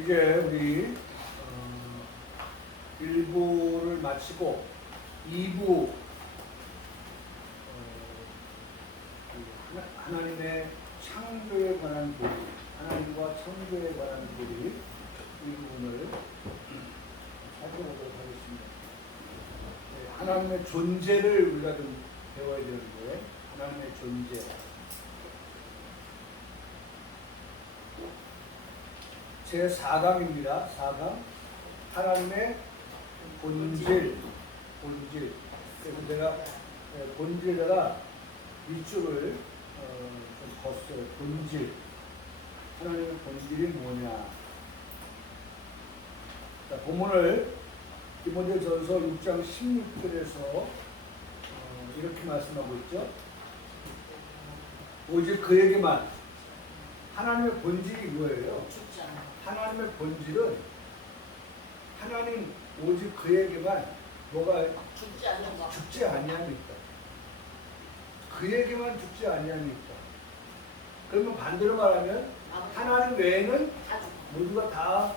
이제 우리 1부를 마치고 2부 하나님의 창조에 관한 교리, 하나님과 창조에 관한 교리 이 부분을 살펴보도록 하겠습니다. 하나님의 존재를 우리가 좀 배워야 되는데, 하나님의 존재. 제 4강입니다. 4강. 하나님의 본질. 그래서 내가 본질에다가 밑줄을 좀 걷어요. 본질. 하나님의 본질이 뭐냐. 자, 본문을 디모데전서 6장 16절에서 이렇게 말씀하고 있죠. 오직 그에게만. 하나님의 본질이 뭐예요? 하나님의 본질은 하나님 오직 그에게만 뭐가 죽지 아니함이 있다. 그에게만 죽지 아니함이 있다. 그러면 반대로 말하면 하나님 외에는 모두가 다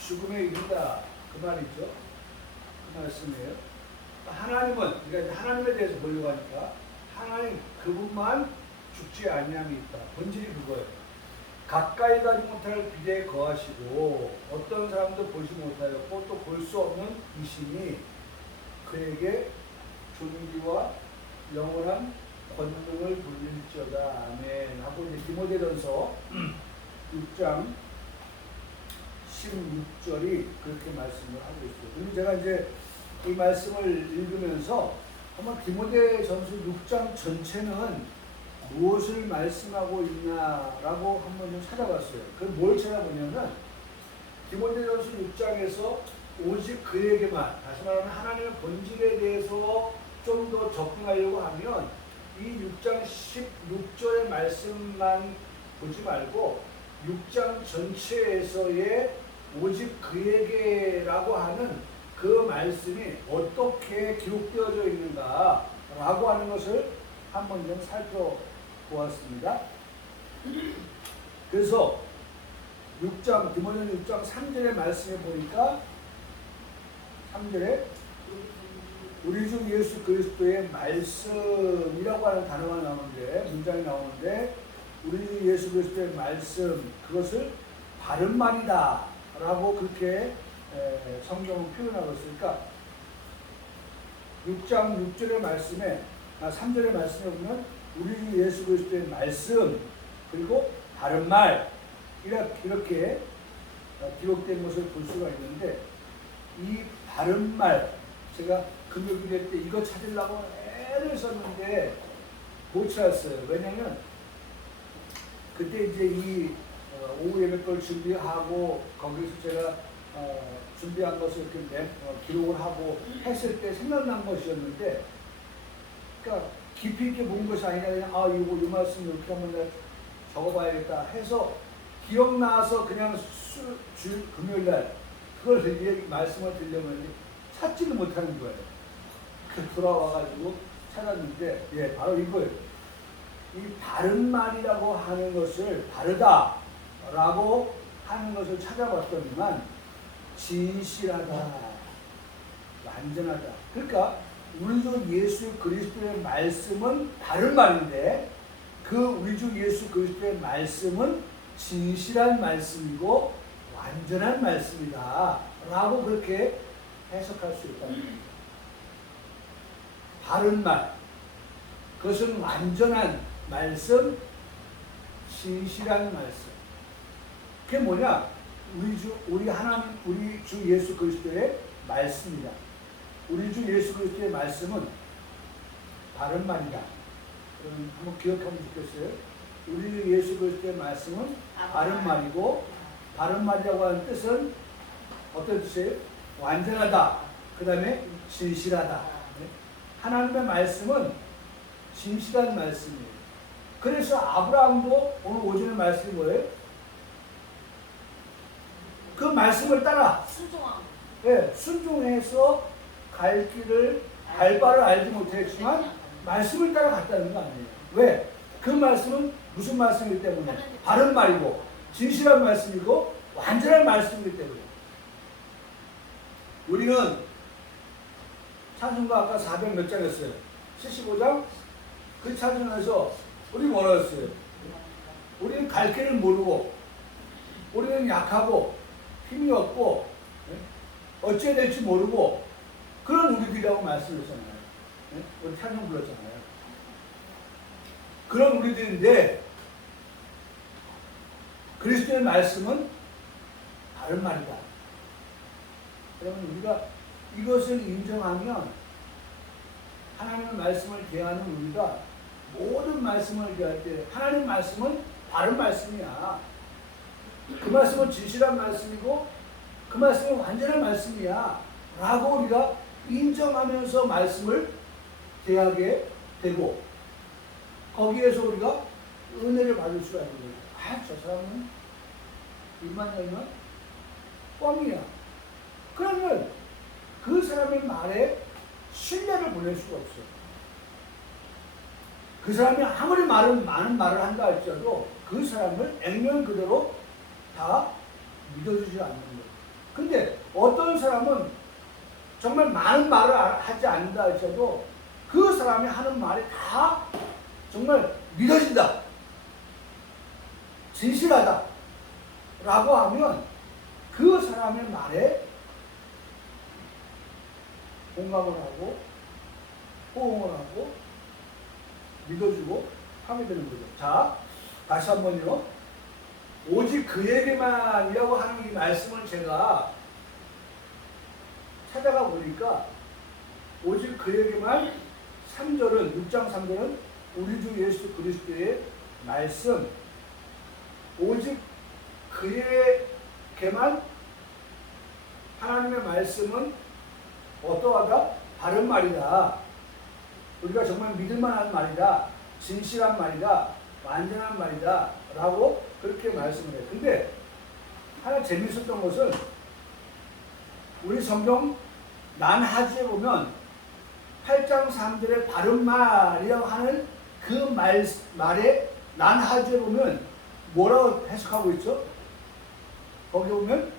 죽음에 이른다. 그 말이죠. 그 말씀이에요. 하나님은, 그러니까 하나님에 대해서 보려고 하니까 하나님 그분만 죽지 아니함이 있다. 본질이 그거예요. 가까이 가지 못할 비대에 거하시고 어떤 사람도 보지 못하였고 또 볼 수 없는 이심이 그에게 존귀와 영원한 권능을 돌릴지어다. 아멘. 하고 이제 디모데전서 6장 16절이 그렇게 말씀을 하고 있어요. 그리고 제가 이제 이 말씀을 읽으면서 한번 디모데전서 6장 전체는 무엇을 말씀하고 있나라고 한번 좀 찾아봤어요. 그럼 뭘 찾아보냐면 디모데전서 6장에서 오직 그에게만, 다시 말하면 하나님의 본질에 대해서 좀 더 접근하려고 하면 이 6장 16절의 말씀만 보지 말고 6장 전체에서의 오직 그에게라고 하는 그 말씀이 어떻게 기록되어져 있는가라고 하는 것을 한번 좀 살펴보았습니다. 그래서 디모데전 6장 3절의 말씀에 보니까 3절에 우리 주 예수 그리스도의 말씀이라고 하는 단어가 나오는데, 문장이 나오는데, 우리 주 예수 그리스도의 말씀, 그것을 바른 말이다 라고 그렇게 성경은 표현하고 있으니까 6장 6절의 말씀에 3절의 말씀에 보면 우리 주 예수 그리스도의 말씀 그리고 바른 말 이렇게 기록된 것을 볼 수가 있는데, 이 바른 말, 제가 금요일에 때 이거 찾으려고 애를 썼는데 못 찾았어요. 왜냐면 그때 이제 이 오후 예배 걸 준비하고 거기서 제가 준비한 것을 이렇게 기록을 하고 했을 때 생각난 것이었는데, 그러니까 깊이 있게 본 것이 아니라 그냥 이 말씀 이렇게 한번 내가 적어봐야겠다 해서 기억나서 그냥 금요일날 그걸 말씀을 드리려면 찾지는 못하는 거예요. 그 돌아와가지고 찾았는데, 바로 이거예요. 이 바른 말이라고 하는 것을 바르다라고 하는 것을 찾아봤더니만 진실하다, 완전하다. 그러니까 우리 주 예수 그리스도의 말씀은 바른 말인데 그 우리 주 예수 그리스도의 말씀은 진실한 말씀이고 완전한 말씀이다 라고 그렇게 해석할 수 있다는 겁니다. 바른 말, 그것은 완전한 말씀, 진실한 말씀. 그게 뭐냐? 우리 주 예수 그리스도의 말씀이다. 우리 주 예수 그리스도의 말씀은 바른 말이다. 한번 기억하면 좋겠어요. 우리 주 예수 그리스도의 말씀은 바른 말이고, 바른 말이라고 하는 뜻은 어떤 뜻이에요? 완전하다. 그 다음에 진실하다. 하나님의 말씀은 진실한 말씀이에요. 그래서 아브라함도 오늘 오전의 말씀이 뭐예요? 그 말씀을 따라 순종해서 갈 바를 알지 못했지만 말씀을 따라 갔다는 거 아니에요. 왜? 그 말씀은 무슨 말씀이기 때문에? 바른 말이고 진실한 말씀이고 완전한 말씀이기 때문에. 우리는 찬송가 아까 400 몇 장이었어요? 75장? 그 찬송에서 우리 뭐라 했어요? 우리는 갈 길을 모르고, 우리는 약하고 힘이 없고 어찌해야 될지 모르고 그런 우리들이라고 말씀하셨잖아요. 우리 찬송 불렀잖아요. 그런 우리들인데 그리스도의 말씀은 다른 말이다. 여러분, 우리가 이것을 인정하면 하나님의 말씀을 대하는 우리가 모든 말씀을 대할 때 하나님 말씀은 바른 말씀이야. 그 말씀은 진실한 말씀이고 그 말씀은 완전한 말씀이야 라고 우리가 인정하면서 말씀을 대하게 되고, 거기에서 우리가 은혜를 받을 수가 있는 거예요. 아, 저 사람은 입만 열면 뻥이야. 그러면 그 사람의 말에 신뢰를 보낼 수가 없어요. 그 사람이 아무리 많은 말을 한다 할지라도 그 사람을 액면 그대로 다 믿어주지 않는 거예요. 근데 어떤 사람은 정말 많은 말을 하지 않는다 할지라도 그 사람이 하는 말이 다 정말 믿어진다, 진실하다 라고 하면 그 사람의 말에 공감을 하고 호응을 하고 믿어주고 하게 되는 거죠. 자, 다시 한번요. 오직 그에게만이라고 하는 이 말씀을 제가 찾아가 보니까 오직 그에게만 3절은 6장 3절은 우리 주 예수 그리스도의 말씀, 오직 그에게만 하나님의 말씀은 어떠하다? 바른 말이다. 우리가 정말 믿을만한 말이다. 진실한 말이다. 완전한 말이다. 라고 그렇게 말씀을 해요. 근데 하나 재밌었던 것은 우리 성경 난하주에 보면 8장 3절에 바른 말이라고 하는 그 말에 난하주에 보면 뭐라고 해석하고 있죠? 거기 보면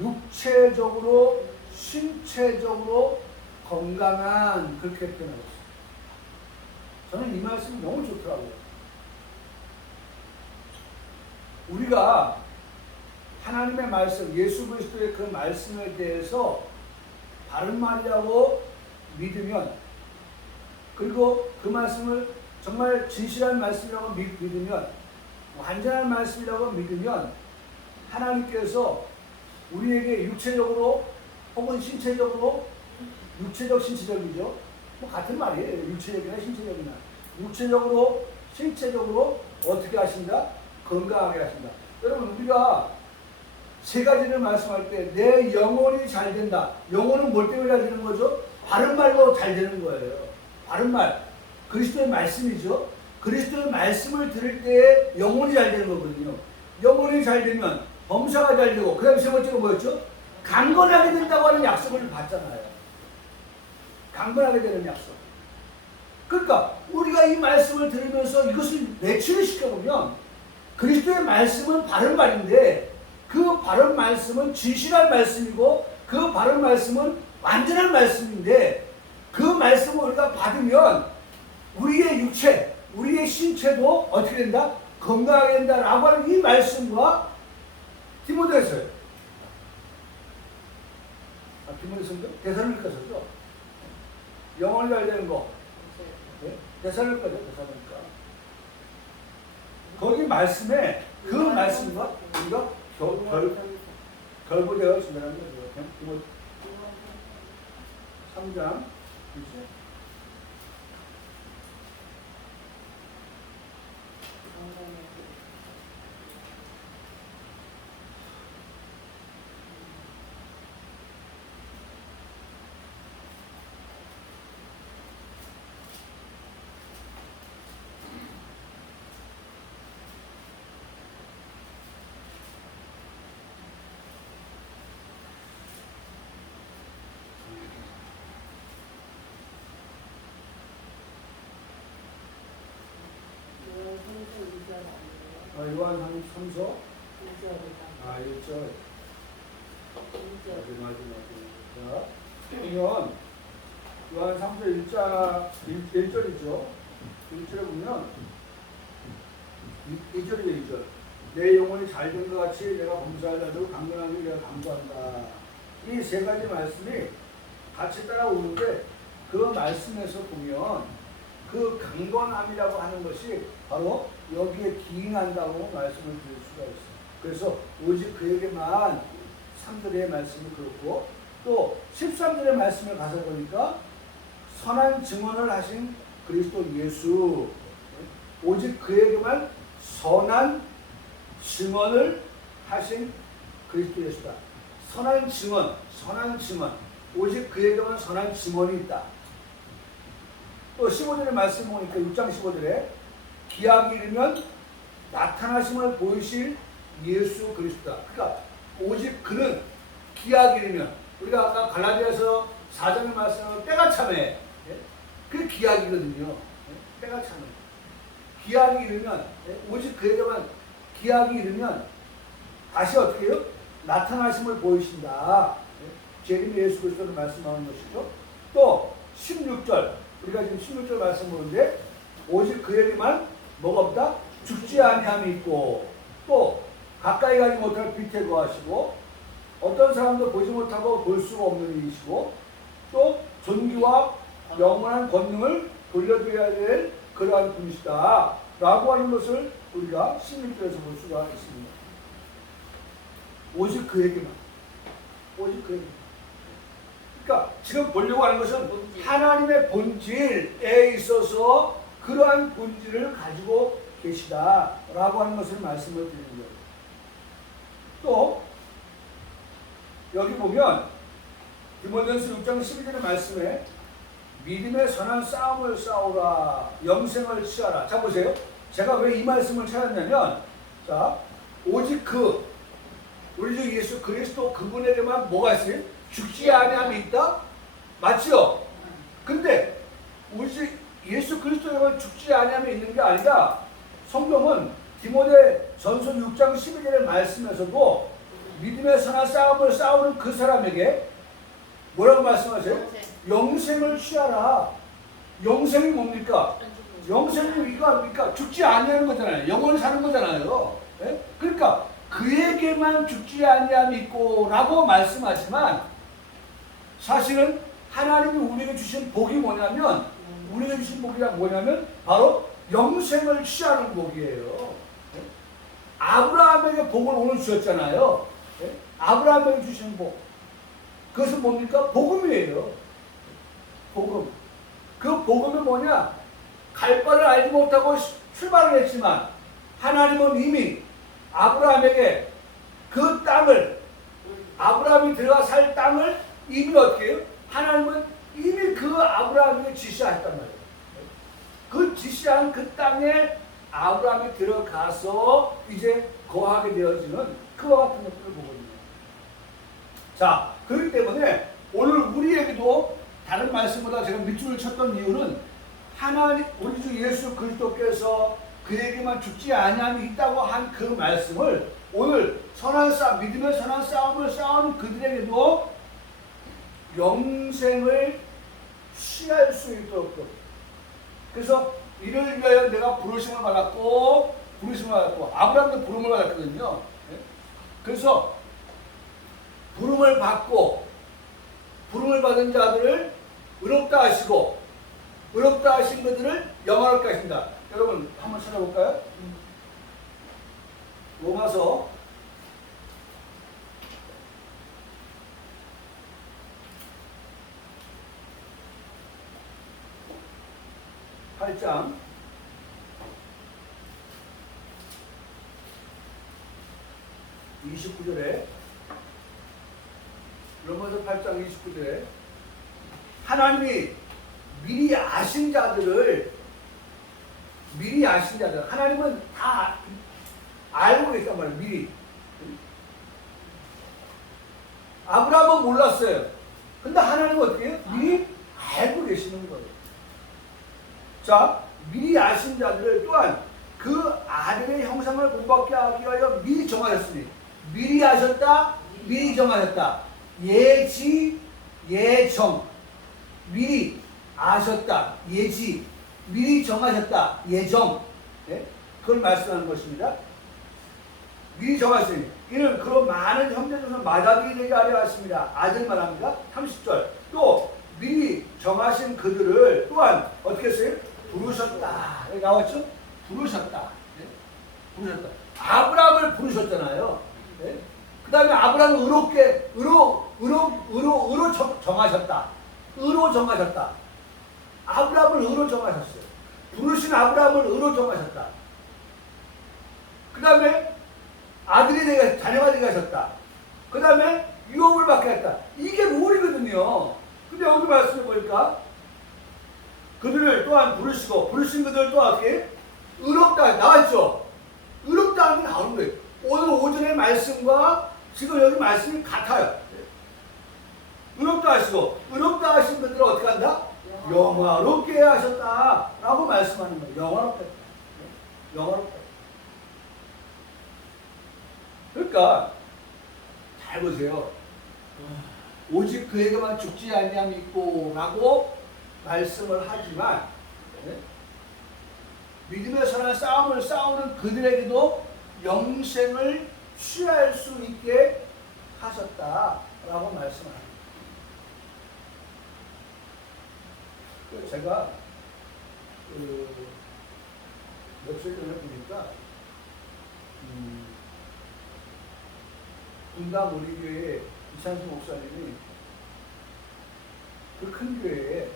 육체적으로 신체적으로 건강한, 그렇게 표현하고 있어요. 저는 이 말씀이 너무 좋더라고요. 우리가 하나님의 말씀, 예수 그리스도의 그 말씀에 대해서 바른 말이라고 믿으면, 그리고 그 말씀을 정말 진실한 말씀이라고 믿으면, 완전한 말씀이라고 믿으면 하나님께서 우리에게 육체적으로 혹은 신체적으로, 육체적 신체적이죠. 뭐 같은 말이에요. 육체적이나 신체적이나. 육체적으로 신체적으로 어떻게 하신다? 건강하게 하신다. 여러분, 우리가 세 가지를 말씀할 때 내 영혼이 잘 된다. 영혼은 뭘 때문에 잘 되는 거죠? 바른 말로 잘 되는 거예요. 바른 말. 그리스도의 말씀이죠. 그리스도의 말씀을 들을 때 영혼이 잘 되는 거거든요. 영혼이 잘 되면 범사가 잘 되고, 그 다음에 세 번째가 뭐였죠? 강건하게 된다고 하는 약속을 받잖아요. 강건하게 되는 약속. 그러니까 우리가 이 말씀을 들으면서 이것을 매치를 시켜보면 그리스도의 말씀은 바른 말인데 그 바른 말씀은 진실한 말씀이고 그 바른 말씀은 완전한 말씀인데 그 말씀을 우리가 받으면 우리의 육체, 우리의 신체도 어떻게 된다? 건강하게 된다라고 하는 이 말씀과 디모데서요. 디모데서인데 데살로니가서죠. 영혼이 잘 되는 거. 네? 데살로니가죠, 데살로니가. 거기 말씀에 그 말씀과 우리가 결부되어 준다는 거죠. 디모데 3장. 그렇죠? 요한 3서 아, 1절. 맞아. 자, 보면 요한 3서 1절이죠. 1절에 보면 1절이죠. 1절. 내 영혼이 잘된 것 같이 내가 범사할 자들을 강건하게 내가 강구한다. 이 세 가지 말씀이 같이 따라오는데 그 말씀에서 보면 그 강건함이라고 하는 것이 바로 여기에 기인한다고 말씀을 드릴 수가 있어요. 그래서 오직 그에게만 3절의 말씀이 그렇고 또 13절의 말씀을 가서 보니까 선한 증언을 하신 그리스도 예수, 오직 그에게만 선한 증언을 하신 그리스도 예수다. 선한 증언, 오직 그에게만 선한 증언이 있다. 또 15절의 말씀 보니까 6장 15절에 기약이 이르면 나타나심을 보이실 예수 그리스도다. 그러니까 오직 그는 기약이 이르면, 우리가 아까 갈라디아서 4장의 말씀은 때가 참해. 그게 기약이거든요. 때가 참해. 기약이 이르면, 오직 그에게만 기약이 이르면 다시 어떻게 해요? 나타나심을 보이신다. 재림 예수 그리스도를 말씀하는 것이죠. 또 16절, 우리가 지금 16절 말씀 보는데 오직 그에게만 뭐가 없다? 죽지 아니함이 있고 또 가까이 가지 못할 빛에 거하시고 어떤 사람도 보지 못하고 볼 수가 없는 이시고 또 존귀와 영원한 권능을 돌려드려야 될 그러한 분이시다 라고 하는 것을 우리가 16절에서 볼 수가 있습니다. 오직 그에게만. 그러니까 지금 보려고 하는 것은 하나님의 본질에 있어서 그러한 본질을 가지고 계시다라고 하는 것을 말씀을 드리는 거예요. 또 여기 보면 디모데전서 6장 12절의 말씀에 믿음의 선한 싸움을 싸우라 영생을 취하라. 자 보세요. 제가 왜 이 말씀을 찾았냐면 자 오직 우리 주 예수 그리스도 그분에게만 뭐가 있어요? 죽지 아니함이 있다? 맞죠? 근데 우리 주 예수 그리스도에게만 죽지 아니함이 있는 게 아니라 성경은 디모데전서 6장 12절의 말씀에서도 믿음의 선한 싸움을 싸우는 그 사람에게 뭐라고 말씀하세요? 영생을 취하라. 영생이 뭡니까? 영생이 이거 아닙니까? 죽지 아니하는 거잖아요. 영원히 사는 거잖아요. 네? 그러니까 그에게만 죽지 아니함이 있고 라고 말씀하지만 사실은 하나님이 우리에게 주신 복이 뭐냐면 우리에게 주신 복이 뭐냐면 바로 영생을 취하는 복이에요. 네? 아브라함에게 복을 오늘 주셨잖아요. 네? 아브라함에게 주신 복. 그것은 뭡니까? 복음이에요. 복음. 그 복음은 뭐냐? 갈 바를 알지 못하고 출발을 했지만 하나님은 이미 아브라함에게 그 땅을 아브라함이 들어가 살 땅을 이미 어떻게 해요? 하나님은 이미 그 아브라함에게 지시했단 말이에요. 그 지시한 그 땅에 아브라함이 들어가서 이제 거하게 되어지는 그와 같은 것들을 보거든요. 자, 그렇기 때문에 오늘 우리에게도 다른 말씀보다 제가 밑줄을 쳤던 이유는 하나님 우리 주 예수 그리스도께서 그에게만 죽지 아니함이 있다고 한 그 말씀을 오늘 선한 싸움, 믿음의 선한 싸움을 싸운 그들에게도 영생을 취할 수 있도록. 그래서 이를 위하여 내가 부르심을 받았고 아브라함도 부름을 받았거든요. 그래서 부름을 받은 자들을 의롭다 하시고 의롭다 하신 그들을 영화롭게 하신다. 여러분 한번 찾아볼까요? 로마서 8장 29절에 로마서 8장 29절에 하나님이 미리 아신 자들 하나님은 다 알고 계단 말이에요. 미리. 아브라함은 몰랐어요. 근데 하나님은 어떻게 해요? 미리 알고 계시는 거예요. 자, 미리 아신 자들을 또한 그 아들의 형상을 본받게 하기 위하여 미리 정하셨으니. 미리 하셨다, 미리 정하셨다. 예지, 예정. 미리 아셨다, 예지. 미리 정하셨다, 예정. 네? 그걸 말씀하는 것입니다. 미리 정하셨으니. 이는 그런 많은 형제들은 마다들이 되게 하려 하십니다. 아들만 합니다. 30절. 또 미리 정하신 그들을 또한 어떻게 했어요? 부르셨다. 여기 나왔죠? 부르셨다. 네? 부르셨다. 아브라함을 부르셨잖아요. 네? 그 다음에 아브라함을 의로 정하셨다. 의로 정하셨다. 아브라함을 의로 정하셨어요. 부르신 아브라함을 의로 정하셨다. 그 다음에 아들이 되게 자녀가 되게 하셨다. 그 다음에 유업을 받게 했다. 이게 롤이거든요. 근데 여기 말씀해 보니까 그들을 또한 부르시고 부르신 그들을 또 어떻게 의롭다 나왔죠. 의롭다 하는 게 나오는 거예요. 오늘 오전의 말씀과 지금 여기 말씀이 같아요. 의롭다 하시고 의롭다 하신 그들을 어떻게 한다? 영화롭게 하셨다라고 말씀하는 거예요. 영화롭게. 영화롭게. 그러니까 잘 보세요. 오직 그에게만 죽지 아니함이 있고라고 말씀을 하지만 믿음의 선한 싸움을 싸우는 그들에게도 영생을 취할 수 있게 하셨다라고 말씀합니다. 제가 며칠 전에 보니까 분당 우리 교회 이찬수 목사님이 그 큰 교회에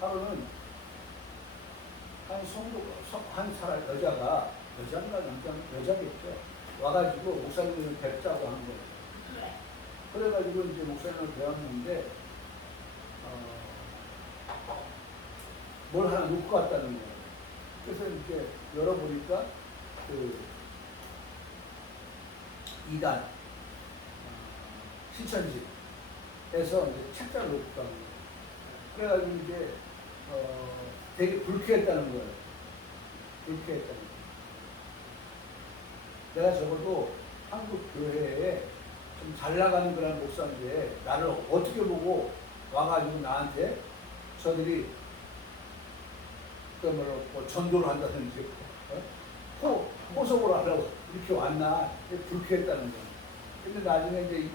하루는 한 성도 한 사람 여자가 여자겠죠. 와가지고 목사님을 뵙자고 한 거예요. 그래가지고 이제 목사님을 배웠는데 뭘 하나 놓고 왔다는 거예요. 그래서 이렇게 열어보니까 그 2단 신천지에서 이제 책자를 놓고 간 거예요. 그래가지고 이제 되게 불쾌했다는 거예요. 불쾌했다는 거예요. 내가 적어도 한국 교회에 좀 잘 나가는 그런 목사인데 나를 어떻게 보고 와가지고 나한테 저들이 그야말로 뭐 전도를 한다든지 호속을 하려고 이렇게 왔나 불쾌했다는 거예요. 근데 나중에 이제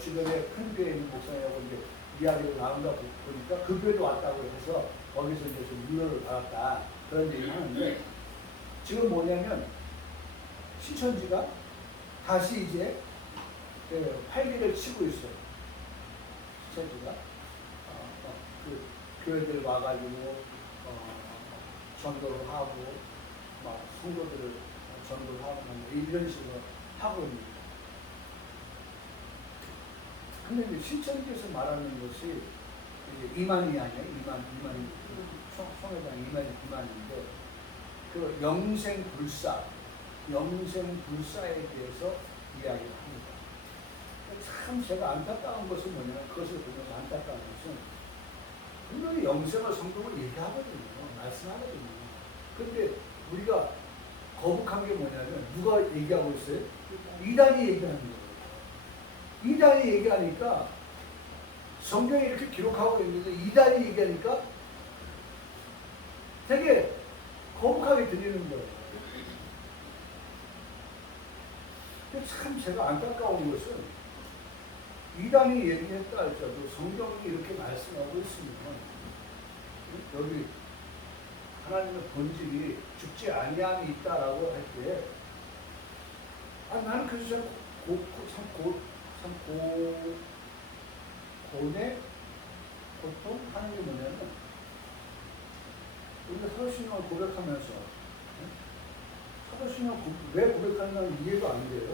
주변에 큰 교회에 있는 목사님하고 이제 이야기를 나눈다 보니까 그 교회도 왔다고 해서 거기서 이제 좀 위로를 받았다 그런 얘기를 하는데 지금 뭐냐면 신천지가 다시 이제 활기를 치고 있어요. 신천지가 그 교회들 와가지고 전도를 하고 막 성도들을 전도를 하고 이런 식으로 하고 있는 거예요. 근데 이제 신천지에서 말하는 것이 이제 이만이 아니에요. 이만이 성회장 이만인데 그 영생불사 영생불사에 대해서 이야기를 합니다. 참 제가 안타까운 것은 뭐냐면 그것을 보면서 안타까운 것은 분명히 영생을 성경을 얘기하거든요. 말씀하거든요. 근데 우리가 거북한 게 뭐냐면 누가 얘기하고 있어요? 이단이 얘기하는 거예요. 이단이 얘기하니까 성경에 이렇게 기록하고 있는데 이단이 얘기하니까 되게 거북하게 들리는 거예요. 근데 참 제가 안타까운 것은 이단이 얘기했다 할지라도 성경이 이렇게 말씀하고 있으면 여기 하나님의 본질이 죽지 아니함이 있다라고 할 때 나는 그래서 참 고통하는 게 뭐냐면 우리가 사도신경을 고백하면서 사도신경을 왜 고백하는지 이해가 안 돼요.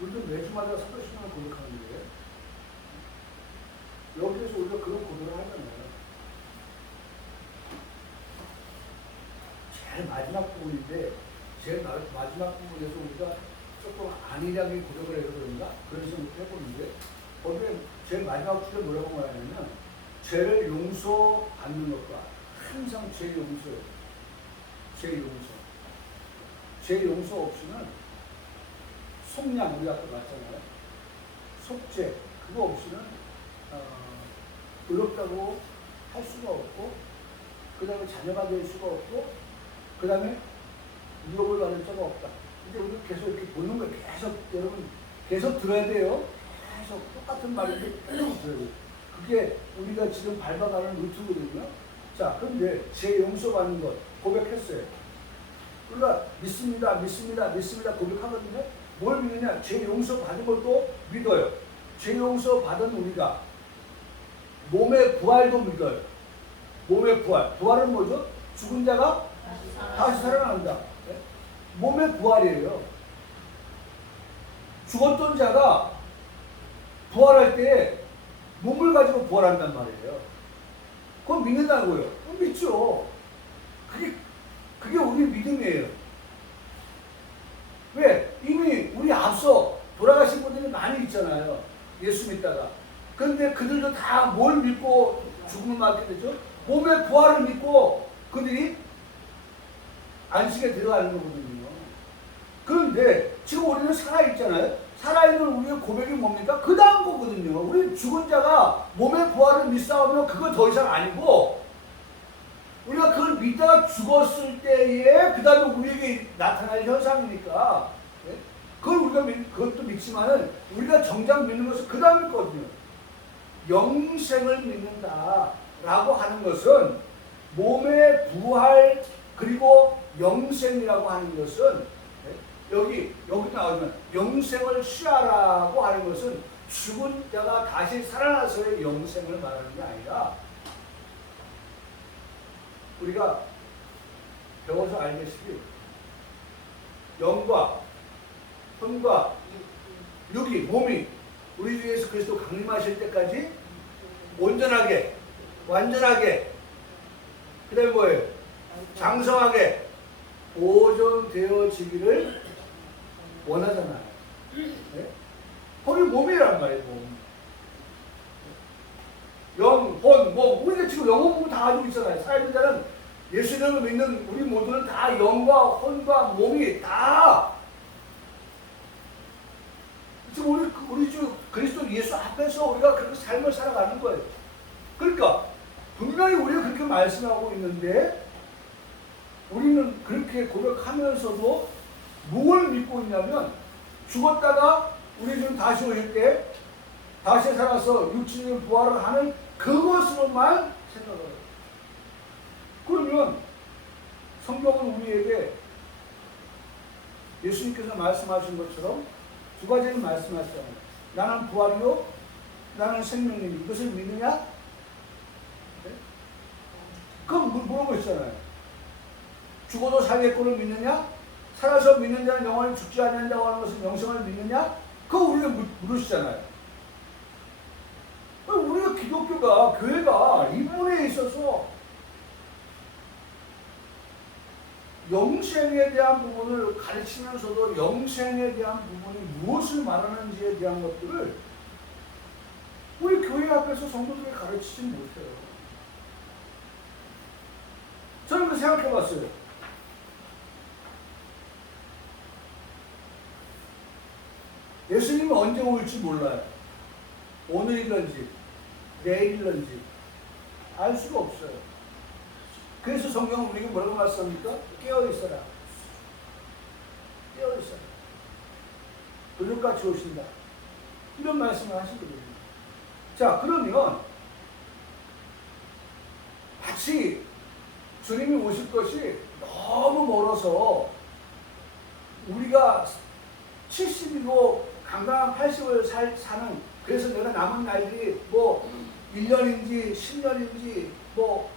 우리도 매주마다 사도신경을 고백하는데 여기에서 우리가 그런 고백을 하잖아요. 제일 마지막 부분인데 제일 마지막 부분에서 우리가 조금 안일하게 고백을 해서 그런가? 그런 생각을 해보는데 거기에 제일 마지막 줄에 뭐라고 말하냐면 죄를 용서받는 것과 항상 죄 용서예요. 죄 용서. 죄 용서 없이는 속량, 우리 아까 봤잖아요. 속죄, 그거 없이는 의롭다고 할 수가 없고, 그 다음에 자녀가 될 수가 없고, 그 다음에 유업을 받을 자가 없다. 근데 우리 계속 이렇게 보는 거예요. 계속, 여러분, 계속 들어야 돼요. 계속 똑같은 말인데 계속 들어야 돼요. 그게 우리가 지금 밟아가는 루트거든요. 자, 그런데 죄 용서받는 것 고백했어요. 우리가 믿습니다, 믿습니다, 믿습니다 고백하거든요. 뭘 믿느냐? 죄 용서받은 것도 믿어요. 죄 용서받은 우리가 몸의 부활도 믿어요. 몸의 부활. 부활은 뭐죠? 죽은 자가 다시 살아난다. 네? 몸의 부활이에요. 죽었던 자가 부활할 때 몸을 가지고 부활한단 말이에요. 그건 믿는다고요. 그건 믿죠. 그게 우리 믿음이에요. 왜? 이미 우리 앞서 돌아가신 분들이 많이 있잖아요. 예수 믿다가. 그런데 그들도 다 뭘 믿고 죽음을 맞게 되죠? 몸의 부활을 믿고 그들이 안식에 들어가는 거거든요. 그런데 지금 우리는 살아있잖아요. 살아있는 우리의 고백이 뭡니까? 그 다음 거거든요. 우리 죽은 자가 몸의 부활을 믿사오면 그거 더 이상 아니고, 우리가 그걸 믿다가 죽었을 때에 그 다음에 우리에게 나타날 현상이니까, 네? 그걸 우리가 그것도 믿지만은 우리가 정작 믿는 것은 그 다음일 거거든요. 영생을 믿는다라고 하는 것은 몸의 부활 그리고 영생이라고 하는 것은, 여기 나오면 영생을 취하라고 하는 것은 죽은 자가 다시 살아나서의 영생을 말하는 게 아니라, 우리가 배워서 알겠으니 영과 혼과 육이, 몸이 우리 주 예수 그리스도 강림하실 때까지 온전하게, 완전하게, 그 다음에 뭐예요? 장성하게 보존되어지기를 원하잖아요. 네? 거기 몸이란 말이에요. 몸. 영, 혼, 몸. 우리가 지금 영혼 몸 다 가지고 있잖아요. 사회자는 예수님을 믿는 우리 모두는 다 영과 혼과 몸이 다 지금 우리 주 그리스도 예수 앞에서 우리가 그렇게 삶을 살아가는 거예요. 그러니까 분명히 우리가 그렇게 말씀하고 있는데, 우리는 그렇게 고백하면서도 뭘 믿고 있냐면, 죽었다가 우리 지금 다시 오실 때 다시 살아서 육신의 부활을 하는 그것으로만 생각을 해요. 그러면 성경은 우리에게 예수님께서 말씀하신 것처럼 두 가지를 말씀하시잖아요. 나는 부활이요, 나는 생명이니 이것을 믿느냐? 네? 그럼 물어보시잖아요. 죽어도 살겠고를 믿느냐? 살아서 믿는 자는 영원히 죽지 않는다고 하는 것은 영생을 믿느냐? 그거 우리가 물으시잖아요. 우리가 기독교가, 교회가 이 부분에 있어서 영생에 대한 부분을 가르치면서도 영생에 대한 부분이 무엇을 말하는지에 대한 것들을 우리 교회 앞에서 성도들이 가르치지 못해요. 저는 그 생각해 봤어요. 예수님은 언제 올지 몰라요. 오늘이든지 내일이든지 알 수가 없어요. 그래서 성경은 우리에게 뭐라고 말씀합니까? 깨어있어라. 깨어있어라. 그들같이 오신다. 이런 말씀을 하시거든요. 자, 그러면 마치 주님이 오실 것이 너무 멀어서 우리가 70이고 강강한 80을 사는, 그래서 내가 남은 날들이 뭐 1년인지 10년인지 뭐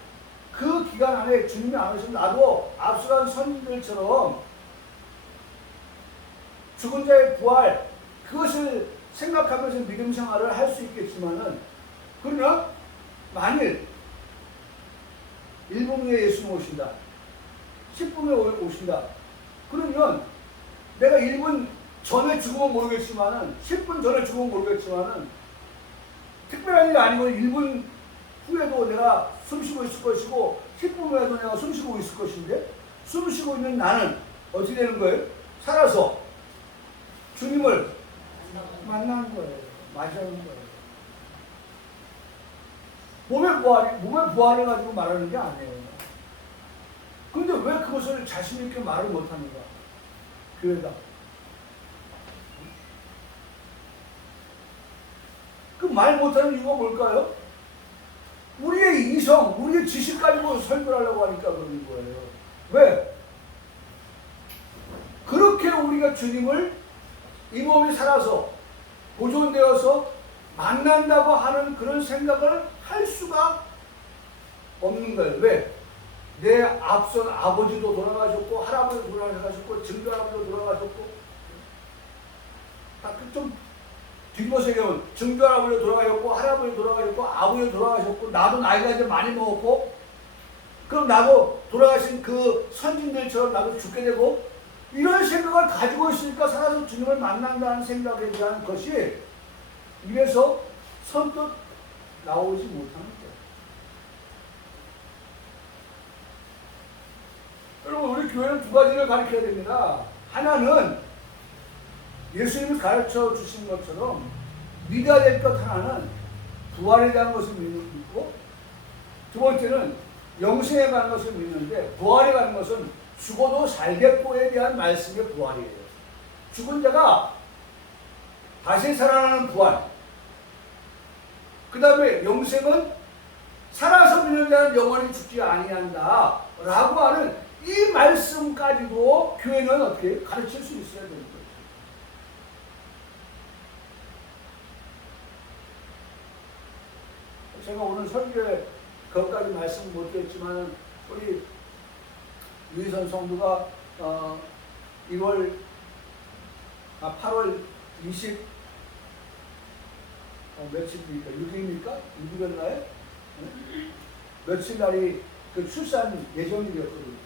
그 기간 안에 주님이 안 오시면 나도 앞서간 선인들처럼 죽은 자의 부활, 그것을 생각하면서 믿음 생활을 할 수 있겠지만은, 그러나 만일 1분 후에 예수님 오신다, 10분 후에 오신다, 그러면 내가 1분 전에 죽으면 모르겠지만은, 10분 전에 죽으면 모르겠지만은, 특별한 일이 아니고 1분 후에도 내가 숨쉬고 있을 것이고 10분 후에도 내가 숨쉬고 있을 것인데 숨쉬고 있는 나는 어떻게 되는 거예요? 살아서 주님을 만난 거예요. 맞이하는 거예요. 몸의 부활을 가지고 말하는 게 아니에요. 근데 왜 그것을 자신 있게 말을 못하는가? 교회다. 그 말 못하는 이유가 뭘까요? 우리의 이성, 우리의 지식 가지고 설교를 하려고 하니까 그러는 거예요. 왜? 그렇게 우리가 주님을 이 몸이 살아서 보존되어서 만난다고 하는 그런 생각을 할 수가 없는 거예요. 왜? 내 앞선 아버지도 돌아가셨고 할아버지도 돌아가셨고 증조할아버지도 돌아가셨고 좀 뒷모습에 보면 증조할아버지도 돌아가셨고 할아버지 돌아가셨고 아버지 돌아가셨고 나도 나이가 이제 많이 먹었고 그럼 나도 돌아가신 그 선진들처럼 나도 죽게 되고 이런 생각을 가지고 있으니까 살아서 주님을 만난다는 생각에 대한 것이 입에서 선뜻 나오지 못하는 거예요. 여러분 우리 교회는 두 가지를 가르쳐야 됩니다. 하나는 예수님이 가르쳐 주신 것처럼 믿어야 될 것 하나는 부활에 대한 것을 믿고 두 번째는 영생에 관한 것을 믿는데 부활에 관한 것은 죽어도 살겠고에 대한 말씀의 부활이에요. 죽은 자가 다시 살아나는 부활. 그 다음에 영생은 살아서 믿는 자는 영원히 죽지 아니한다 라고 하는 이 말씀까지도 교회는 어떻게 가르칠 수 있어야 되는 거예요. 제가 오늘 설교에 거기까지 말씀 못 드렸지만 우리 유희선 성도가 8월 20 며칠입니까? 6일입니까? 6일 날 며칠 날이 그 출산 예정일이었거든요.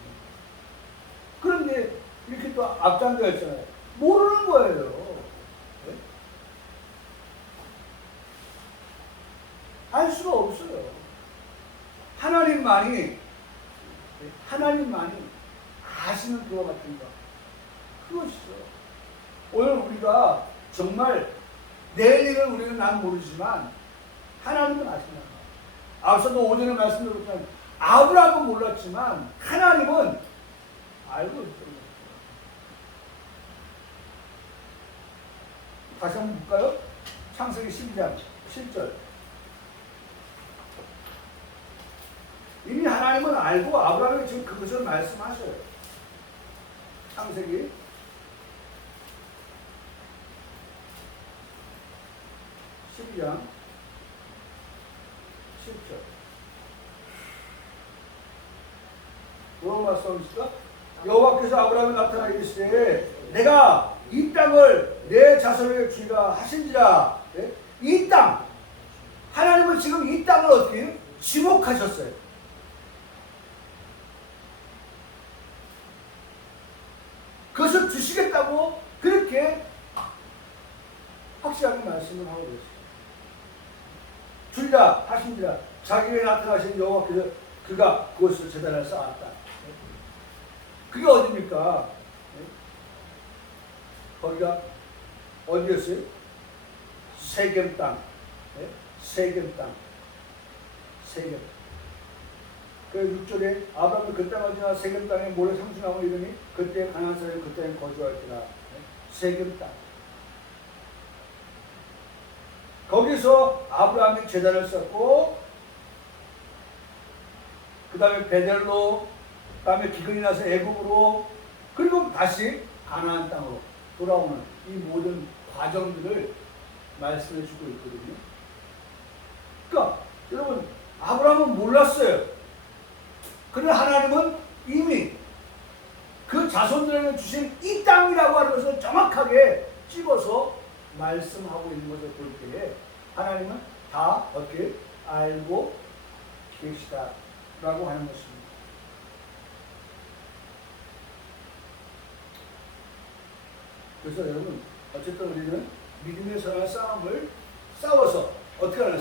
그런데 이렇게 또 앞장되었잖아요. 모르는 거예요. 네? 알 수가 없어요. 하나님만이 아시는 그와 같은 것. 그것이죠. 오늘 우리가 정말 내일 일을 우리는 난 모르지만 하나님은 아신다. 앞서도 오전에 말씀드렸지만 아브라함은 몰랐지만 하나님은 알고 있던 거예요. 다시 한번 볼까요? 창세기 12장 7절. 이미 하나님은 알고 아브라함에게 지금 그것을 말씀하셔요. 창세기 12장 10절. 뭐라고 말씀하십니까? 여호와께서 아브라함에 나타나 이르시되 내가 이 땅을 내 자손에게 주리라 하신지라. 네? 이 땅, 하나님은 지금 이 땅을 어떻게 해요? 지목하셨어요. 그것을 주시겠다고 그렇게 확실하게 말씀을 하고 계세요. 주리라 하신지라. 자기에게 나타나신 여호와께서 그가 그것을 제단을 쌓았다. 그게 어디입니까? 거기가 어디였어요? 세겜 땅. 세겜 땅. 세겜. 그 6절에 아브라함이 그 땅 어디나 세겜 땅에 모래 상수나무 이르니 그때 가나안 사람이 그 땅에 거주할지라. 세겜 땅. 거기서 아브라함이 제단을 쌓고 그 다음에 베델로, 그 다음에 기근이 나서 애굽으로, 그리고 다시 가나안 땅으로 돌아오는 이 모든 과정들을 말씀해 주고 있거든요. 그러니까 여러분 아브라함은 몰랐어요. 그러나 하나님은 이미 그 자손들에게 주신 이 땅이라고 하는 것을 정확하게 집어서 말씀하고 있는 것을 볼 때에 하나님은 다 어떻게 알고 계시다라고 하는 것입니다. 그래서 여러분 어쨌든 우리는 믿음의 선한 싸움을 싸워서 어떻게 하나?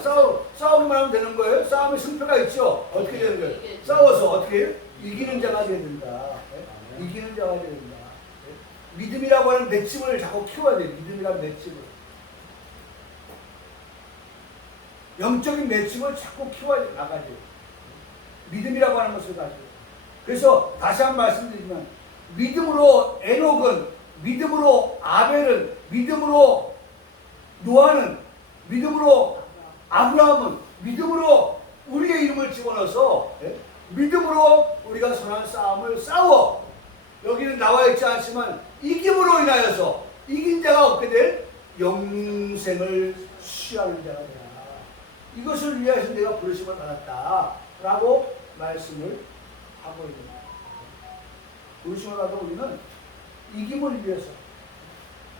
싸우기만 하면 되는 거예요? 싸움에 승패가 있죠? 어떻게 되는 거예요? 싸워서 어떻게 해요? 이기는 자가 되야 된다. 네? 이기는 자가 되야 된다. 네? 믿음이라고 하는 맷집을 자꾸 키워야 돼요. 믿음이라는 맷집을. 영적인 맷집을 자꾸 키워야 나가야 돼요. 믿음이라고 하는 것을 가지고. 그래서 다시 한 번 말씀드리지만 믿음으로 에녹은, 믿음으로 아벨은, 믿음으로 노아는, 믿음으로 아브라함은, 믿음으로 우리의 이름을 집어넣어서 믿음으로 우리가 선한 싸움을 싸워. 여기는 나와 있지 않지만 이김으로 인하여서 이긴 자가 얻게 될 영생을 취하는 자가 되라. 이것을 위해서 내가 부르심을 받았다라고 말씀을 하고 있는 거예요. 부르심을 받아 우리는 이김을 위해서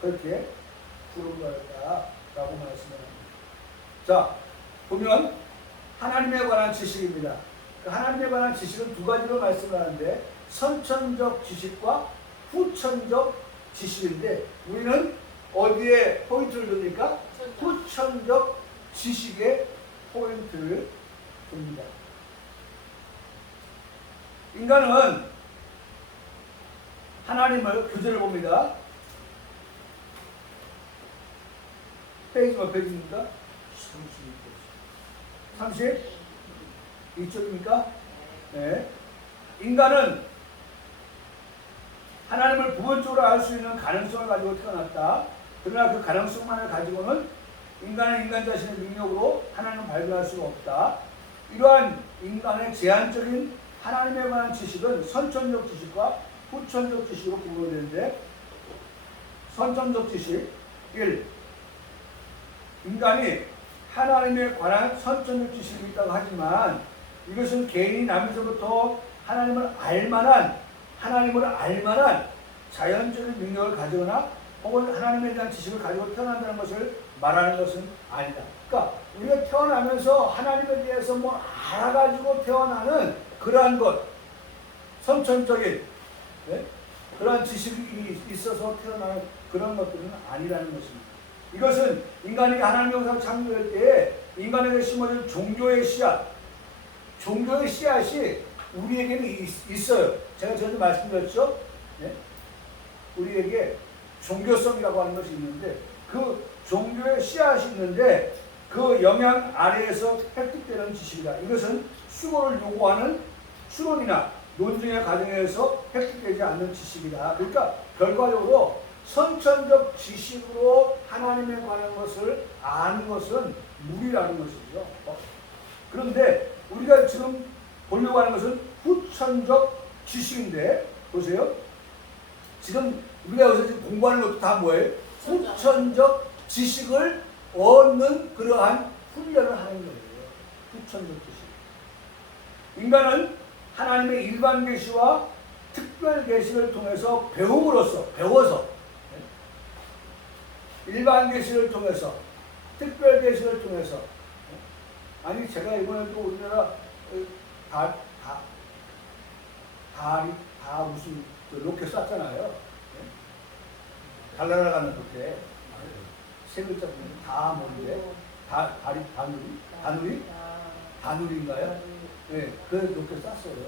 그렇게 부름을 받았다라고 말씀을 합니다. 자, 보면 하나님에 관한 지식입니다. 그 하나님에 관한 지식은 두 가지로 말씀을 하는데 선천적 지식과 후천적 지식인데 우리는 어디에 포인트를 둡니까? 후천적 지식에 포인트를 둡니다. 인간은 하나님을 교재를 봅니다. 페이지 몇 페이지입니까? 32쪽입니까? 네. 인간은 하나님을 부분적으로 알 수 있는 가능성을 가지고 태어났다. 그러나 그 가능성만을 가지고는 인간은 인간 자신의 능력으로 하나님을 발견할 수가 없다. 이러한 인간의 제한적인 하나님에 관한 지식은 선천적 지식과 후천적 지식으로 구분되는데 선천적 지식 1. 인간이 하나님에 관한 선천적 지식이 있다고 하지만 이것은 개인이 남에서부터 하나님을 알만한 자연적인 능력을 가지거나 혹은 하나님에 대한 지식을 가지고 태어난다는 것을 말하는 것은 아니다. 그러니까 우리가 태어나면서 하나님에 대해서 뭐 알아가지고 태어나는 그러한 것, 선천적인 그러한 지식이 있어서 태어나는 그런 것들은 아니라는 것입니다. 이것은 인간이 하나님의 형상을 창조할 때에 인간에게 심어진 종교의 씨앗이 우리에게는 있어요. 제가 전에 말씀드렸죠? 네? 우리에게 종교성이라고 하는 것이 있는데 그 종교의 씨앗이 있는데 그 영향 아래에서 획득되는 지식이다. 이것은 수고를 요구하는 추론이나 논증의 과정에서 획득되지 않는 지식이다. 그러니까 결과적으로 선천적 지식으로 하나님에 관한 것을 아는 것은 무리라는 것이죠. 그런데 우리가 지금 보려고 하는 것은 후천적 지식인데 보세요. 지금 우리가 여기서 지금 공부하는 것도 다 뭐예요? 후천적 지식을 얻는 그러한 훈련을 하는 거예요. 후천적 지식. 인간은 하나님의 일반 계시와 특별 계시를 통해서 배워서 일반 계시를 통해서 특별 계시를 통해서 아니 제가 이번에 또 우리나라 다 무슨 로켓 쐈잖아요. 달나라 가는 로켓 세 글자 보면 다 뭔데? 다누리인가요? 네, 그 로켓 쐈어요.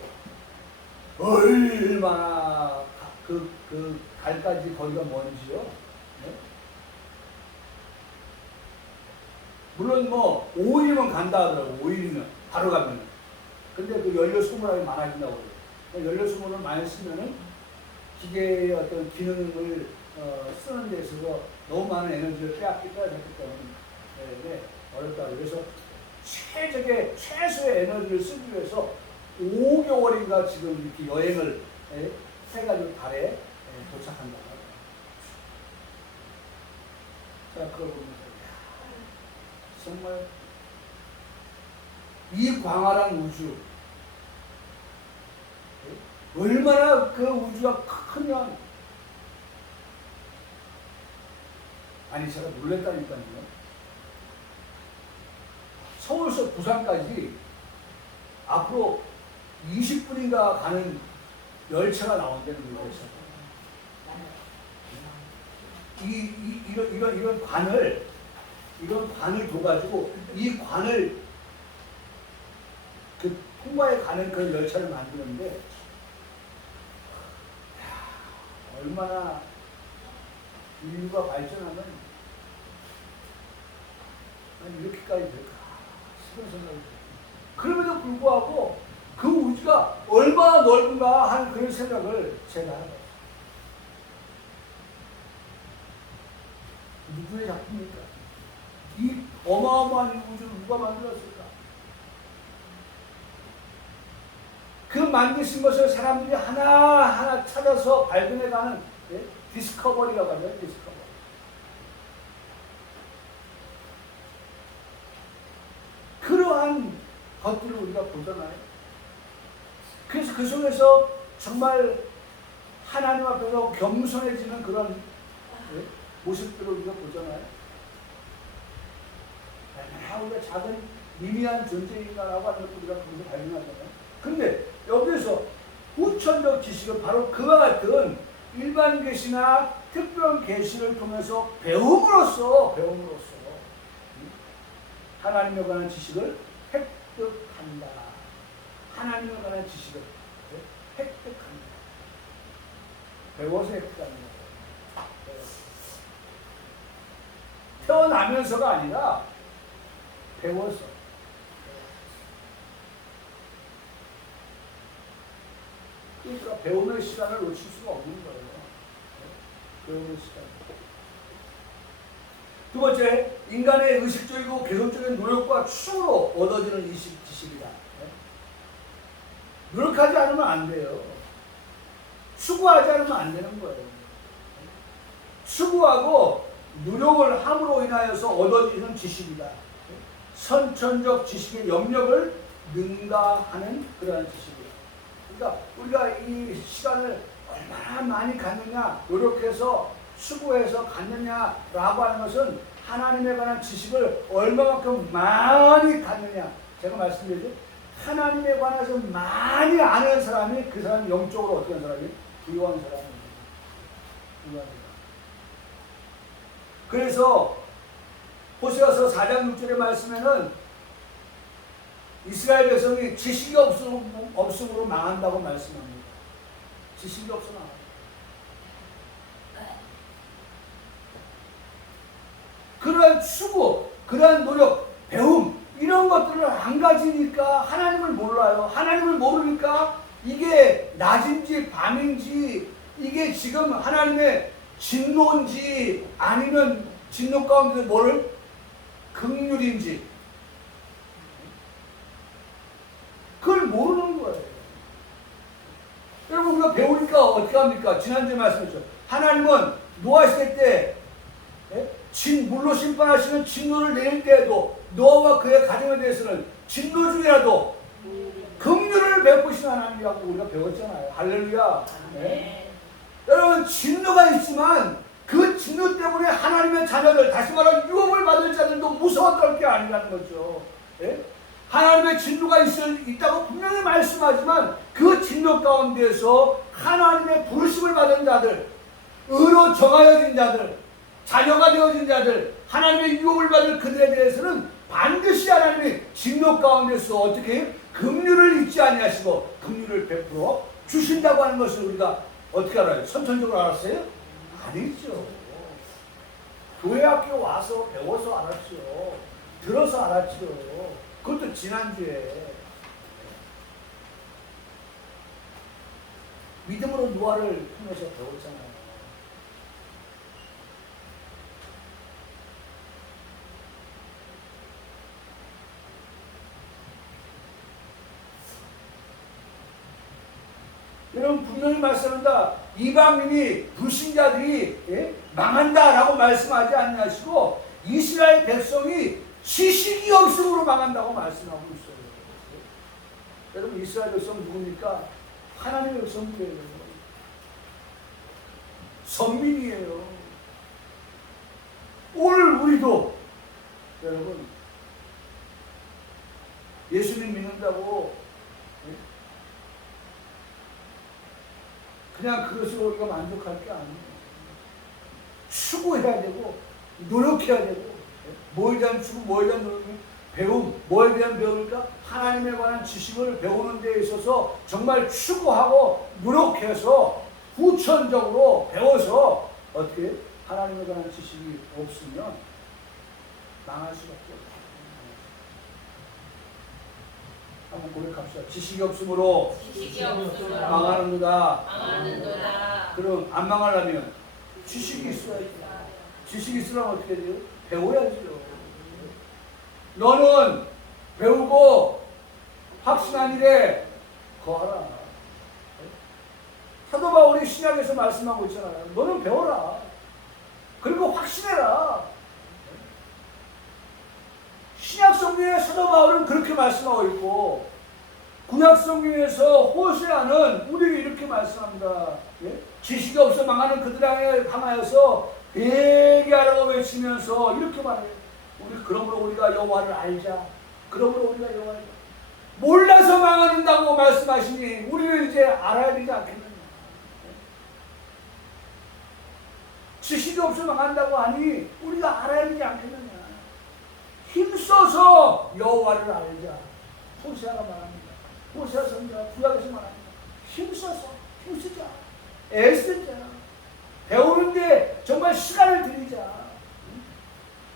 얼마나 그 달까지 거리가 먼지요. 네? 물론 뭐 5일이면 간다 하더라고. 5일이면 바로 가면. 근데 그 연료 소모량이 많아진다고 그래요. 연료 소모를 많이 쓰면은 기계의 어떤 기능을 쓰는 데 있어서 너무 많은 에너지를 빼앗기가 됐기 때문에 어렵다고. 그래서 최소의 에너지를 쓰기 위해서 5개월인가 지금 이렇게 여행을 해가지고 달에 도착한다. 자, 그걸 보면서 정말 이 광활한 우주 얼마나 그 우주가 크냐. 아니 제가 놀랬다니까요. 서울서 부산까지 앞으로 20분인가 가는 열차가 나온다는 거예요. 이런 관을 이런 관을 둬가지고 이 관을 그 통과에 가는 그 열차를 만드는데 얼마나 인류가 발전하면 이렇게까지 될까 싶은 생각이 들어요. 그럼에도 불구하고 그 우주가 얼마나 넓은가 하는 그런 생각을 제가 해봤어요. 누구의 작품입니까? 이 어마어마한 우주를 누가 만들었을까? 그 만드신 것을 사람들이 하나하나 찾아서 발견해가는 디스커버리라고 하죠. 디스커버리. 그러한 것들을 우리가 보잖아요. 그래서 그 속에서 정말 하나님 앞에서 겸손해지는 그런 모습들을 우리가 보잖아요. 얼마나 우리가 작은 미미한 존재인가라고 하는 것을 우리가 거기서 발견하잖아요. 근데 여기에서 후천적 지식은 바로 그와 같은 일반 계시나 특별한 계시를 통해서 배움으로써 하나님에 관한 지식을 획득한다. 하나님에 관한 지식을 획득한다. 배워서 획득하는 거예요. 태어나면서가 아니라 배워서. 그러니까 배우는 시간을 놓칠 수가 없는 거예요. 배우는 시간. 두 번째, 인간의 의식적이고 계속적인 노력과 추구로 얻어지는 지식이다. 노력하지 않으면 안 돼요. 추구하지 않으면 안 되는 거예요. 추구하고 노력을 함으로 인하여서 얻어지는 지식이다. 선천적 지식의 영역을 능가하는 그러한 지식이에요. 그러니까 우리가 이 시간을 얼마나 많이 갖느냐, 노력해서 추구해서 갖느냐라고 하는 것은 하나님에 관한 지식을 얼마만큼 많이 갖느냐. 제가 말씀드리죠. 하나님에 관해서 많이 아는 사람이 그 사람이 영적으로 어떻게 하는 사람이? 부유한 사람입니다. 부유한 사람. 그래서 호세아서 4장 6절의 말씀에는 이스라엘 백성이 지식이 없음으로 망한다고 말씀합니다. 지식이 없어 망한다. 그러한 추구, 그러한 노력, 배움 이런 것들을 안 가지니까 하나님을 몰라요. 하나님을 모르니까 이게 낮인지 밤인지 이게 지금 하나님의 진노인지 아니면 진노 가운데 뭐를 긍휼인지 그걸 모르는 거예요. 여러분 우리가 배우니까 어떻게 합니까? 지난주에 말씀했죠. 하나님은 노아 시대 때 물로 심판하시는 진노를 내릴 때에도 노아와 그의 가정에 대해서는 진노 중이라도 긍휼을 베푸신 하나님이라고 우리가 배웠잖아요. 할렐루야. 네. 여러분 진노가 있지만 그 진노 때문에 하나님의 자녀들, 다시 말하면 유업을 받을 자들도 무서워 떨 게 아니라는 거죠. 네? 하나님의 진노가 있다고 분명히 말씀하지만 그 진노 가운데서 하나님의 부르심을 받은 자들, 의로 정하여진 자들, 자녀가 되어진 자들, 하나님의 유업을 받을 그들에 대해서는 반드시 하나님이 진노 가운데서 어떻게 긍휼을 잊지 아니하시고 긍휼을 베풀어 주신다고 하는 것을 우리가 어떻게 알아요? 선천적으로 알았어요? 아니죠. 교회 학교 와서 배워서 알았죠. 들어서 알았죠. 그것도 지난주에 믿음으로 노아를 통해서 배웠잖아요. 여러분 분명히 말씀한다. 이방인이 불신자들이 망한다라고 말씀하지 않으시고 이스라엘 백성이 지식이 없음으로 망한다고 말씀하고 있어요. 여러분 이스라엘 백성 누굽니까? 하나님의 백성이에요. 선민이에요. 오늘 우리도 여러분 예수님 믿는다고 그냥 그것으로 우리가 만족할 게 아니에요. 추구해야 되고 노력해야 되고 뭐에 대한 추구, 뭐에 대한 배움, 뭐에 대한 배움일까? 하나님에 관한 지식을 배우는 데 있어서 정말 추구하고 노력해서 후천적으로 배워서 어떻게 하나님에 관한 지식이 없으면 망할 수밖에 없어요. 한번 고백합시다. 지식이 없으므로 망하는도다. 그럼 안 망하려면 지식이 있어야지. 지식이 있으려면 어떻게 돼요? 배워야지요. 너는 배우고 확신한 일에 거하라. 사도 바울이 신약에서 말씀하고 있잖아요. 너는 배워라. 그리고 확신해라. 신약 성경에 사도 바울은 그렇게 말씀하고 있고, 구약 성경에서 호세아는 우리에게 이렇게 말씀합니다. 예? 지식이 없어 망하는 그들에게 향하여서 회개하라고 외치면서 이렇게 말해요. 그러므로 우리가 여호와를 알자. 그러므로 우리가 여호와를 알자. 몰라서 망한다고 말씀하시니 우리는 이제 알아야 되지 않겠느냐. 지식이 없어 망한다고 하니 우리가 알아야 되지 않겠느냐. 힘써서 여호와를 알자. 호세아가 말합니다. 호세아 선지자가 구약에서 말합니다. 힘써서 힘쓰자. 애쓰자. 배우는데 정말 시간을 들이자.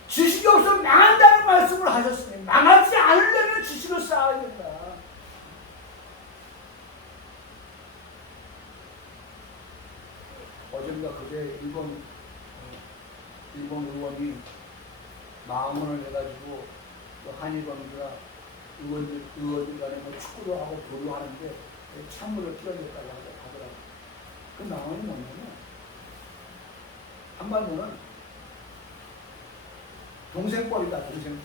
지식이 없어 망한다는 말씀을 하셨으니 망하지 않으려면 지식을 쌓아야 된다. 어젠가 그제 일본 의원이 망언을 해가지고 한일관계가 의원들 간에 뭐 축구도 하고 교류하는데 찬물을 끼얹었다고 하더라고요. 그 망언이 뭐냐면 한반도는 동생뻘이다, 동생뻘.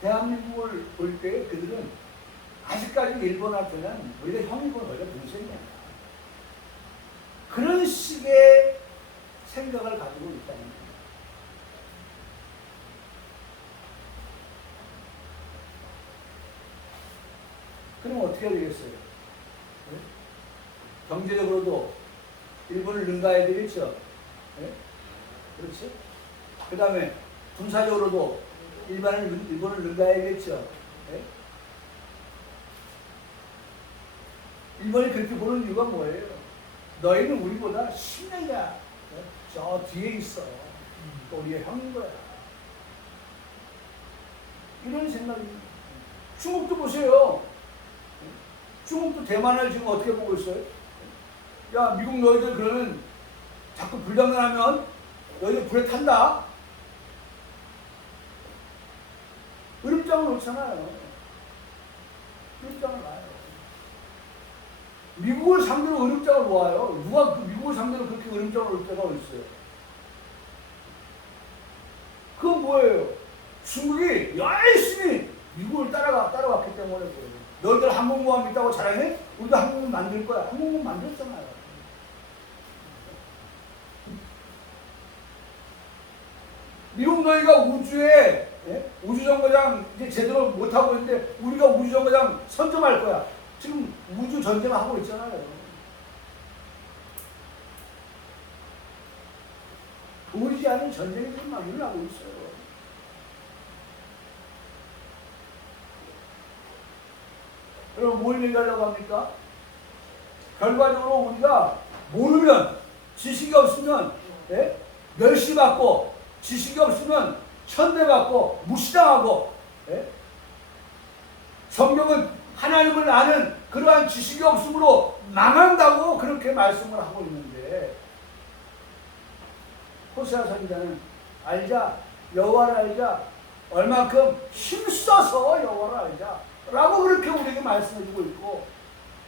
대한민국을 볼 때 그들은 아직까지 일본한테는 우리가 형이고 너희가 동생이야. 그런 식의 생각을 가지고 있다는 거예요. 그럼 어떻게 되겠어요? 네? 경제적으로도 일본을 능가해야 되겠죠? 네? 그렇지? 그 다음에 군사적으로도 일본을 능가해야겠죠? 네? 일본이 그렇게 보는 이유가 뭐예요? 너희는 우리보다 10년이야. 네? 저 뒤에 있어. 우리의 형인 거야. 이런 생각입니다. 중국도 보세요. 중국도 대만을 지금 어떻게 보고 있어요? 야, 미국 너희들 그러면 자꾸 불장난하면 너희들 불에 탄다. 으름장을 놓잖아요. 으름장을 놔요. 미국을 상대로 으름장을 놓아요. 누가 그 미국을 상대로 그렇게 으름장을 놓을 때가 어딨어요? 그건 뭐예요? 중국이 열심히 미국을 따라왔기 때문에 그래요. 너희들 항공모함 있다고 자랑해? 우리도 항공모함 만들 거야. 항공모함 만들었잖아요. 미국 너희가 우주에 우주정거장 이제 제대로 못하고 있는데 우리가 우주정거장 선점할 거야. 지금 우주 전쟁을 하고 있잖아요. 보이지 않는 전쟁이 지금 막 일어나고 있어요. 여러분 뭘 얘기하려고 합니까? 결과적으로 우리가 모르면 지식이 없으면 멸시받고 지식이 없으면 천대받고 무시당하고 성경은 하나님을 아는 그러한 지식이 없으므로 망한다고 그렇게 말씀을 하고 있는데 호세아 선지자는 알자, 여호와를 알자, 얼만큼 힘써서 여호와를 알자 라고 그렇게 우리에게 말씀해주고 있고,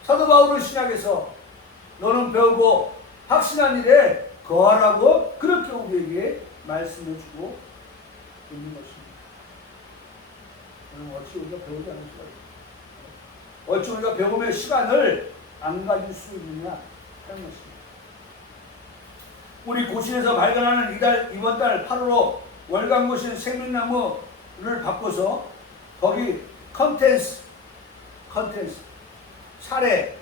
사도 바울은 신약에서 너는 배우고 확신한 일에 거하라고 그렇게 우리에게 말씀해주고 있는 것입니다. 그럼 어찌 우리가 배우지 않을 수가 있어요? 어찌 우리가 배움의 시간을 안 가질 수 있느냐 하는 것입니다. 우리 고신에서 발견하는 이번 달 8월로 월간고신 생명나무를 바꿔서 거기 컨텐츠 사례,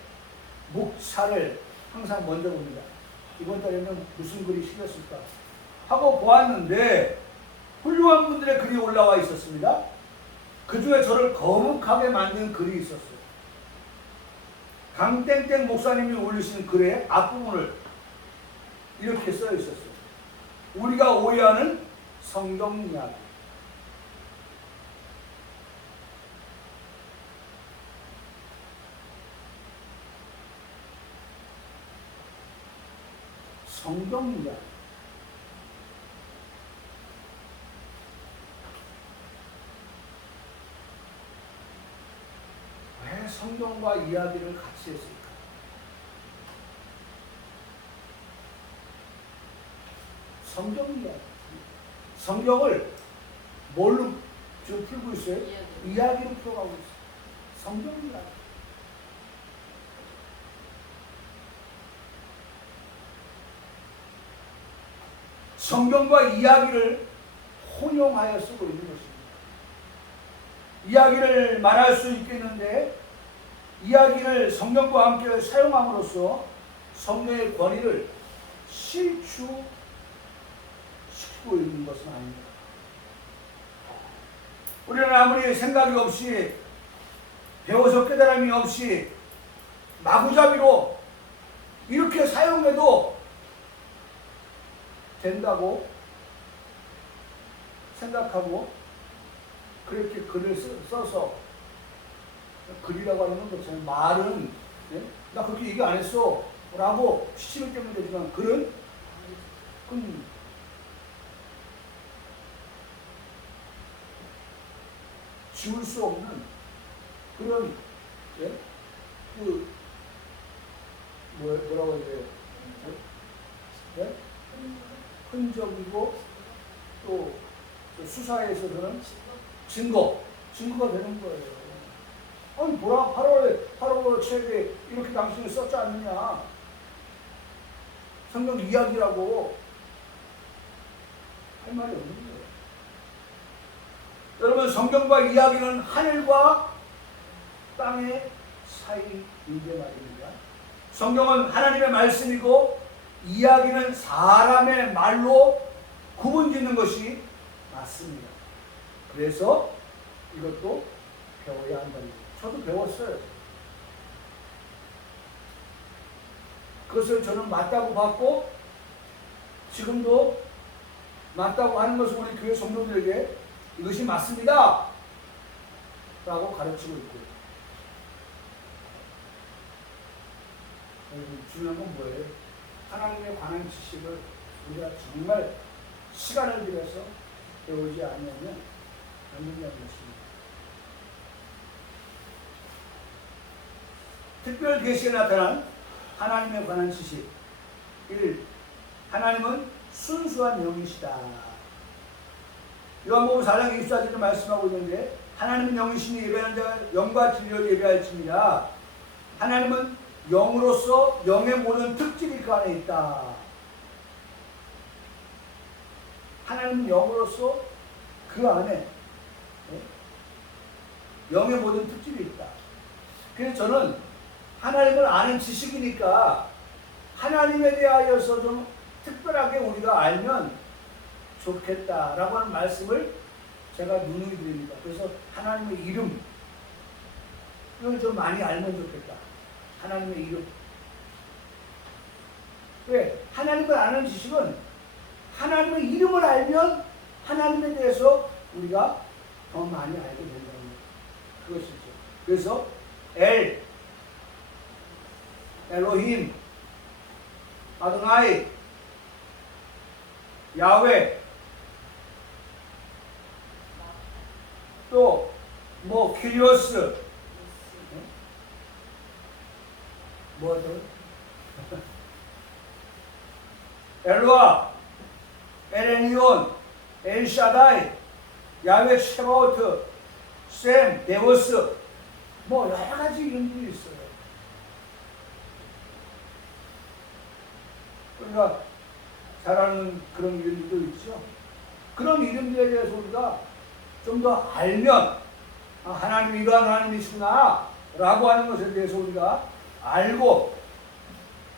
묵사를 항상 먼저 봅니다. 이번 달에는 무슨 글이 실렸을까 하고 보았는데 훌륭한 분들의 글이 올라와 있었습니다. 그 중에 저를 거북하게 만든 글이 있었어요. 강땡땡 목사님이 올리신 글의 앞부분을 이렇게 써 있었어요. 우리가 오해하는 성경 이야기. 성경 이야기. 왜 성경과 이야기를 같이 했을까? 성경 이야기. 성경을 뭘로 지금 풀고 있어요? 이야기로 풀어가고 있어요. 성경 이야기. 성경과 이야기를 혼용하여 쓰고 있는 것입니다. 이야기를 말할 수 있겠는데 이야기를 성경과 함께 사용함으로써 성령의 권위를 실추시키고 있는 것은 아닙니다. 우리는 아무리 생각이 없이 배워서 깨달음이 없이 마구잡이로 이렇게 사용해도 된다고 생각하고 그렇게 글을 써서 글이라고 하는 건 그렇잖아요. 말은 나 그렇게 얘기 안 했어 라고 시치면 때문에 되지만 글은 지울 수 없는 그런 뭐라고 해야 돼요? 흔적이고 또 수사에서는 증거가 되는 거예요. 아니 뭐라 8월 책에 이렇게 당신이 썼지 않느냐? 성경 이야기라고 할 말이 없는 거예요. 여러분 성경과 이야기는 하늘과 땅의 사이인데 말입니다. 성경은 하나님의 말씀이고 이야기는 사람의 말로 구분짓는 것이 맞습니다. 그래서 이것도 배워야 한다는 거예요. 저도 배웠어요. 그것을 저는 맞다고 받고 지금도 맞다고 하는 것을 우리 교회 성도들에게 이것이 맞습니다 라고 가르치고 있고요. 중요한 건 뭐예요? 하나님에 관한 지식을 우리가 정말 시간을 들여서 배우지 않으면 안 된다는 것입니다. 특별 계시에 나타난 하나님에 관한 지식 1. 하나님은 순수한 영이시다. 요한복음 4장 24절에 말씀하고 있는데 하나님은 영이시니 예배하는 자가 영과 진리로 예배할지니라. 하나님은 영으로서 영의 모든 특질이 그 안에 있다. 하나님은 영으로서 그 안에 영의 모든 특질이 있다. 그래서 저는 하나님을 아는 지식이니까 하나님에 대하여서 좀 특별하게 우리가 알면 좋겠다라고 하는 말씀을 제가 누누이 드립니다. 그래서 하나님의 이름 이걸 좀 많이 알면 좋겠다. 하나님의 이름. 왜? 하나님을 아는 지식은 하나님의 이름을 알면 하나님에 대해서 우리가 더 많이 알게 된다는 그것이죠. 그래서 엘로힘, 아도나이, 야훼, 또 뭐 키리오스, 뭐죠? 엘로아, 에레니온, 엘샤다이, 야훼 쉐바오트, 셈, 데오스, 뭐 여러 가지 이름들이 있어요. 우리가 잘 아는 그런 이름들도 있죠. 그런 이름들에 대해서 우리가 좀 더 알면 하나님이 이러한 하나님이시구나 라고 하는 것에 대해서 우리가 알고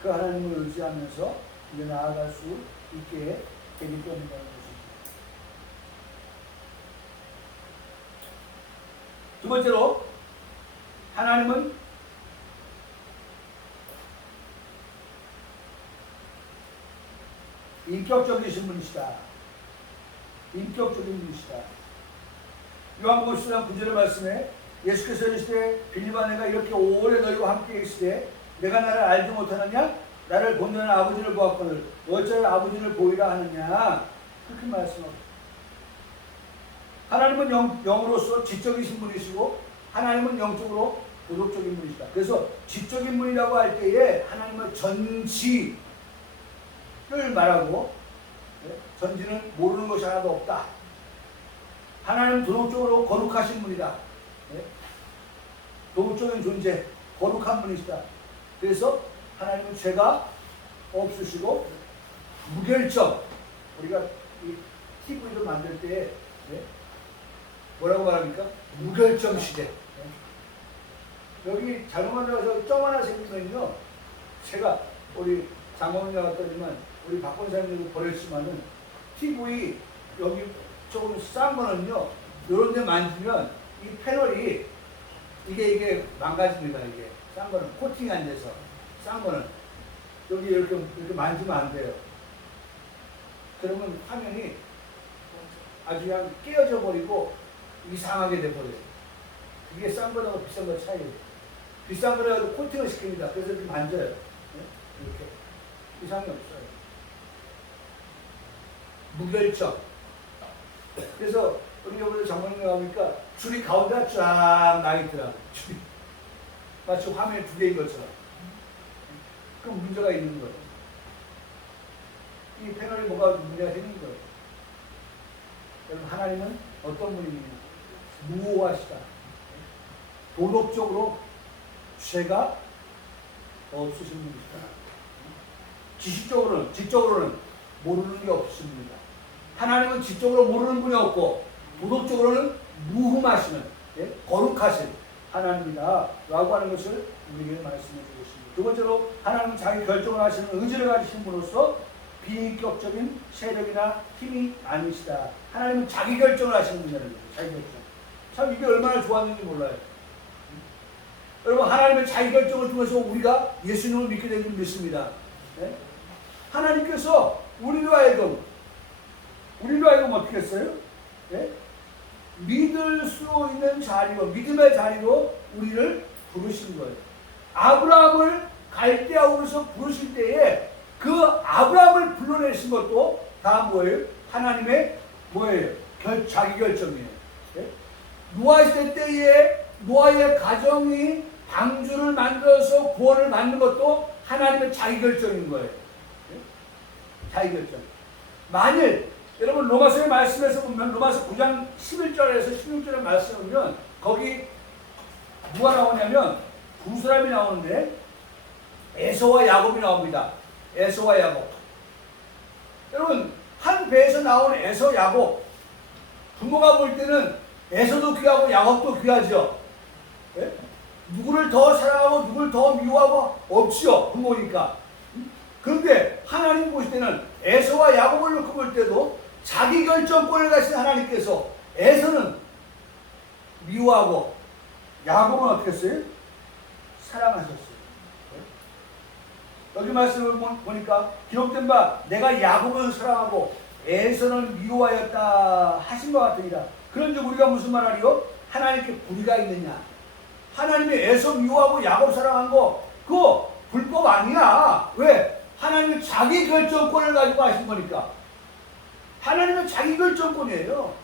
그 하나님을 의지하면서 이제 나아갈 수 있게 되기 때문이라는 것입니다. 두 번째로, 하나님은 인격적이신 분이시다. 인격적인 분이시다. 요한복음 10장 9절의 말씀에 예수께서 이르시되 빌립아, 내가 이렇게 오래 너희와 함께 있으되 내가 나를 알지 못하느냐? 나를 본 자는 아버지를 보았거늘 어찌하여 아버지를 보이라 하느냐? 그렇게 말씀하고, 하나님은 영으로서 지적이신 분이시고 하나님은 영적으로 도덕적인 분이시다. 그래서 지적인 분이라고 할 때에 하나님은 전지를 말하고, 전지는 모르는 것이 하나도 없다. 하나님은 도덕적으로 거룩하신 분이다. 도덕적인 존재, 거룩한 분이시다. 그래서 하나님은 죄가 없으시고 무결점. 우리가 이 TV를 만들 때 뭐라고 말합니까? 무결점 시대. 여기 잘못 만들어서 점 하나 생기면요, 제가 우리 장모님과 갔더니만 우리 박 권사님도 버렸지만은 TV 여기 조금 싼 거는요, 요런 데 만지면 이 패널이 이게 망가집니다. 이게 싼 거는 코팅이 안 돼서, 싼 거는 여기 이렇게 만지면 안 돼요. 그러면 화면이 아주 그냥 깨어져 버리고 이상하게 돼 버려요. 이게 싼 거하고 비싼 거 차이예요. 비싼 거를 가지고 코팅을 시킵니다. 그래서 이렇게 만져요. 이렇게 이상이 없어요. 무결점. 그래서 우리 여러분들 장모님 가보니까 줄이 가운데 쫙 나 있더라고요. 줄이 마치 화면에 두 개인 것처럼. 그럼 문제가 있는 거예요. 이 패널이 뭐가 문제가 생긴 거예요. 여러분, 하나님은 어떤 분이냐? 무오하시다. 도덕적으로 죄가 없으신 분이시다. 지식적으로는, 지적으로는 모르는 게 없으십니다. 하나님은 지적으로 모르는 분이 없고 도덕적으로는 무흠하시는, 거룩하신 하나님이다 라고 하는 것을 우리에게 말씀해 주고 있습니다. 두 번째로, 하나님은 자기 결정을 하시는 의지를 가지신 분으로서 비인격적인 세력이나 힘이 아니시다. 하나님은 자기 결정을 하시는 분이라는 거예요. 자기 결정. 참 이게 얼마나 좋았는지 몰라요. 여러분, 하나님의 자기 결정을 통해서 우리가 예수님을 믿게 된 줄 믿습니다. 하나님께서 우리로 하여금 어떻게 했어요? 믿을 수 있는 자리로, 믿음의 자리로 우리를 부르신 거예요. 아브라함을 갈대아우르에서 부르실 때에 그 아브라함을 불러내신 것도 다 뭐예요? 하나님의 뭐예요? 자기 결정이에요. 노아 시대 때에 노아의 가정이 방주를 만들어서 구원을 만든 것도 하나님의 자기 결정인 거예요. 자기 결정. 만일 여러분 로마서의 말씀에서 보면, 로마서 9장 11절에서 16절의 말씀을 보면 거기 누가 나오냐면 두 사람이 나오는데 에서와 야곱이 나옵니다. 에서와 야곱. 여러분, 한 배에서 나온 에서, 야곱. 부모가 볼 때는 에서도 귀하고 야곱도 귀하죠. 누구를 더 사랑하고 누구를 더 미워하고 없지요, 부모니까. 그런데 하나님 보실 때는 에서와 야곱을 놓고 볼 때도 자기 결정권을 가진 하나님께서 에서는 미워하고 야곱은 어떻게 했어요? 사랑하셨어요. 여기 말씀을 보니까 기록된 바 내가 야곱은 사랑하고 에서는 미워하였다 하신 것 같으니라. 그런즉 우리가 무슨 말하리요? 하나님께 불의가 있느냐? 하나님이 에서 미워하고 야곱 사랑한 거 그거 불법 아니야. 왜? 하나님은 자기 결정권을 가지고 하신 거니까. 하나님은 자기 결정권이에요.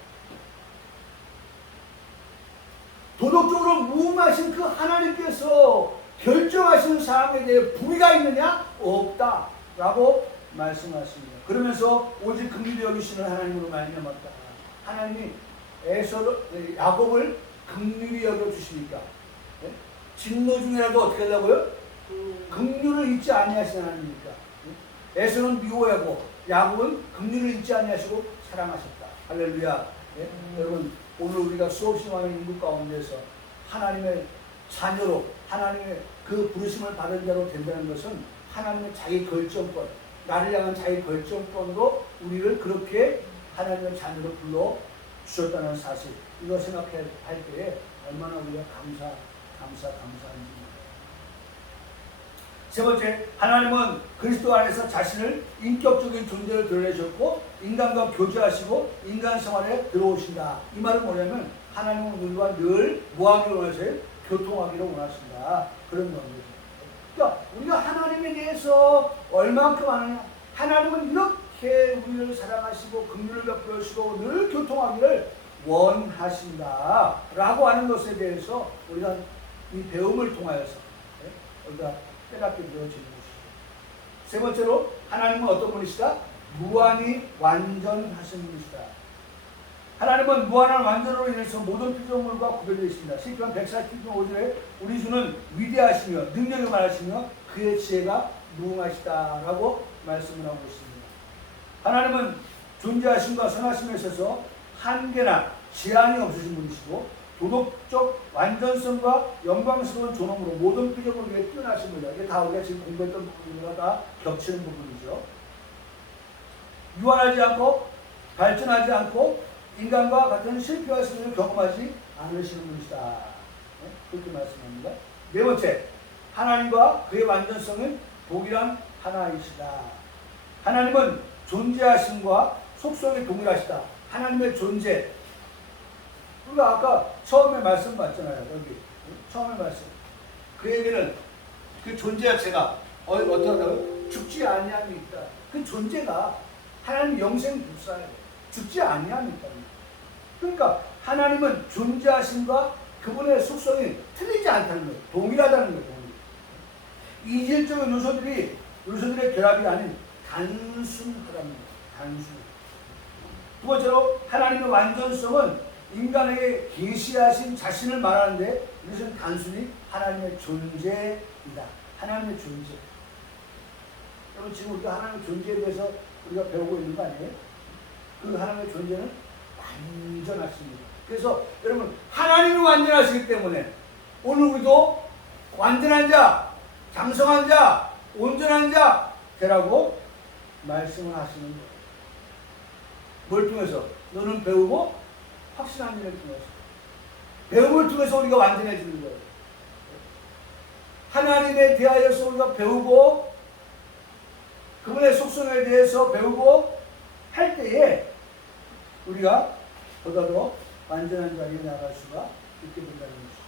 도덕적으로 무음하신 그 하나님께서 결정하시는 사항에 대해 불의가 있느냐? 없다 라고 말씀하십니다. 그러면서 오직 긍휼히 여기시는 하나님으로 말미암았다. 하나님이 야곱을 긍휼히 여겨주시니까 진노 중이라도 어떻게 하려고요? 긍휼을 잊지 아니하시는 하나님이니까. 에서는 미워하고 야곱은 긍휼을 잊지 아니하시고 사랑하셨다. 할렐루야. 여러분, 오늘 우리가 수없이 많은 인구 가운데서 하나님의 자녀로, 하나님의 그 부르심을 받은 자로 된다는 것은 하나님의 자기 결정권, 나를 향한 자기 결정권으로 우리를 그렇게 하나님의 자녀로 불러 주셨다는 사실, 이거 생각할 때에 얼마나 우리가 감사한지. 세 번째, 하나님은 그리스도 안에서 자신을 인격적인 존재를 드러내셨고 인간과 교제하시고 인간 생활에 들어오신다. 이 말은 뭐냐면 하나님은 우리와 늘 뭐하기를 원하세요? 교통하기를 원하신다. 그런 겁니다. 그러니까 우리가 하나님에 대해서 얼만큼 아느냐, 하나님은 이렇게 우리를 사랑하시고 긍휼을 베풀으시고 늘 교통하기를 원하신다 라고 하는 것에 대해서 우리가 이 배움을 통하여서 우리가 깨닫게 되어지는 것이죠. 세 번째로, 하나님은 어떤 분이시다? 무한히 완전하신 분이시다. 하나님은 무한한 완전으로 인해서 모든 피조물과 구별되어 있습니다. 시편 140편 5절에 우리 주는 위대하시며 능력이 많으시며 그의 지혜가 무궁하시다라고 말씀을 하고 있습니다. 하나님은 존재하심과 선하심에 있어서 한계나 제한이 없으신 분이시고 도덕적 완전성과 영광스러운 존엄으로 모든 피조물 위에 뛰어나신 분이다. 이게 다 우리가 지금 공부했던 부분과 다 겹치는 부분이죠. 유한하지 않고 발전하지 않고 인간과 같은 실패와 승리를 경험하지 않으시는 분이시다. 그렇게 말씀합니다. 네 번째, 하나님과 그의 완전성은 동일한 하나이시다. 하나님은 존재하심과 속성이 동일하시다. 하나님의 존재, 우리가 아까 처음에 말씀 봤잖아요. 여기 처음에 말씀, 그에게는 그 존재 자체가 어떠하다고요? 죽지 아니함이 있다. 그 존재가 하나님 영생불사예요. 죽지 아니함이 있다. 그러니까 하나님은 존재하심과 그분의 속성이 틀리지 않다는 거예요. 동일하다는 거예요. 이질적인 요소들의 결합이 아닌 단순하다는 거예요. 단순. 두 번째로, 하나님의 완전성은 인간에게 계시하신 자신을 말하는데 이것은 단순히 하나님의 존재이다. 하나님의 존재. 여러분, 지금 우리가 하나님의 존재에 대해서 우리가 배우고 있는 거 아니에요? 그 하나님의 존재는 완전하십니다. 그래서 여러분, 하나님이 완전하시기 때문에 오늘 우리도 완전한 자, 장성한 자, 온전한 자 되라고 말씀을 하시는 거예요. 뭘 통해서? 너는 배우고 확신한 일을 통해서, 배움을 통해서 우리가 완전해지는 거예요. 하나님에 대하여서 우리가 배우고 그분의 속성에 대해서 배우고 할 때에 우리가 보다 더 완전한 자리에 나갈 수가 있게 된다는 것이죠.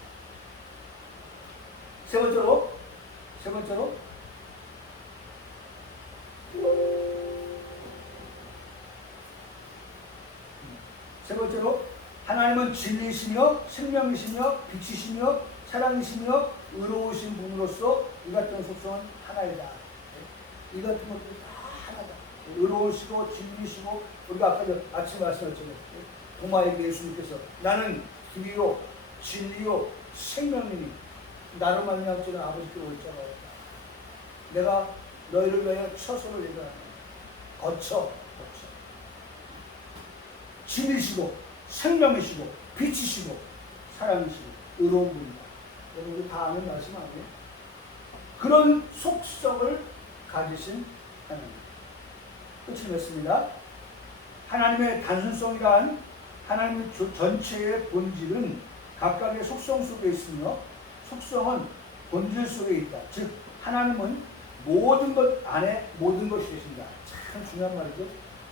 세 번째로 하나님은 진리이시며 생명이시며 빛이시며 사랑이시며 의로우신 분으로서 이 같은 속성은 하나이다. 이 같은 것들이 다 하나다. 의로우시고 진리이시고, 우리가 아까 아침 말씀하셨잖아요. 도마에게 예수님께서 나는 길이요 진리요 생명이니 나로 말미암아 저는 아버지께 올 자가 없다. 내가 너희를 위하여 처소를 예비하노니 거쳐. 진리시고 생명이시고 빛이시고 사랑이시고 의로운 분이다. 여러분 다 아는 말씀 아니에요? 그런 속성을 가지신 하나님. 끝을 맺습니다. 하나님의 단순성이란 하나님의 전체의 본질은 각각의 속성 속에 있으며 속성은 본질 속에 있다. 즉 하나님은 모든 것 안에 모든 것이 계십니다. 참 중요한 말이죠.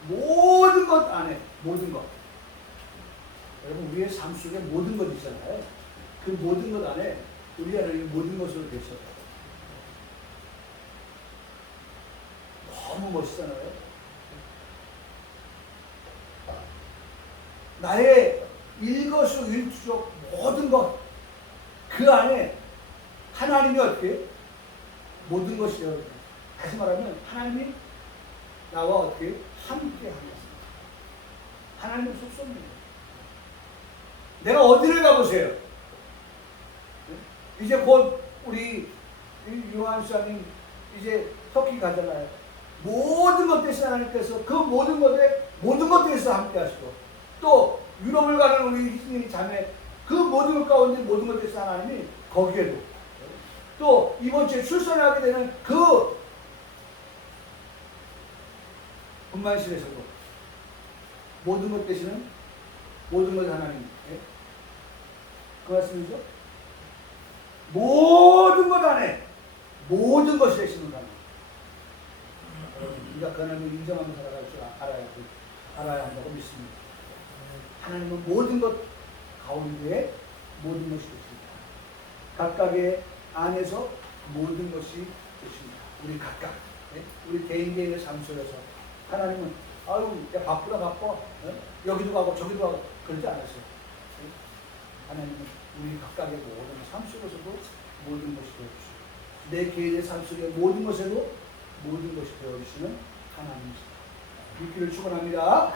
모든 것 안에 모든 것. 여러분 우리의 삶 속에 모든 것 있잖아요. 그 모든 것 안에 우리 안에 모든 것으로 계셔요. 너무 멋있잖아요. 나의 일거수일투족 모든 것, 그 안에 하나님이 어떻게 모든 것이요. 다시 말하면 하나님이 나와 어떻게 함께 하겠습니다. 하나님의 속성입니다. 내가 어디를 가보세요? 이제 곧 우리 요한 수사님 이제 터키 가잖아요. 모든 것 대신 하나님께서 그 모든 것 대해서 함께 하시고, 또 유럽을 가는 우리 희승이 자매 그 모든 것 가운데 모든 것 대해서 하나님이 거기에도, 또 이번 주에 출산하게 되는 그 분만실에서도 모든 것 되시는 모든 것 하나님. 예? 그 말씀이죠? 모든 것 안에 모든 것이 되시는 하나님. 우리가 그 하나님을 인정하며 살아갈 줄 알아야 한다고 믿습니다. 하나님은 모든 것 가운데 모든 것이 되십니다. 각각의 안에서 모든 것이 되십니다. 우리 각각, 네? 우리 개인의 삶 속에서 하나님은 아유, 야 바쁘다 바빠, 네? 여기도 가고 저기도 가고 그러지 않았어요. 네? 하나님은 우리 각각의 모든 삶 속에서도 모든 것이 되어주시고 내 개인의 삶 속의 모든 것에도 모든 것이 되어주시는 하나님이십니다. 믿기를 축원합니다.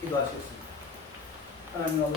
기도하시겠습니다. 하나님 아버지.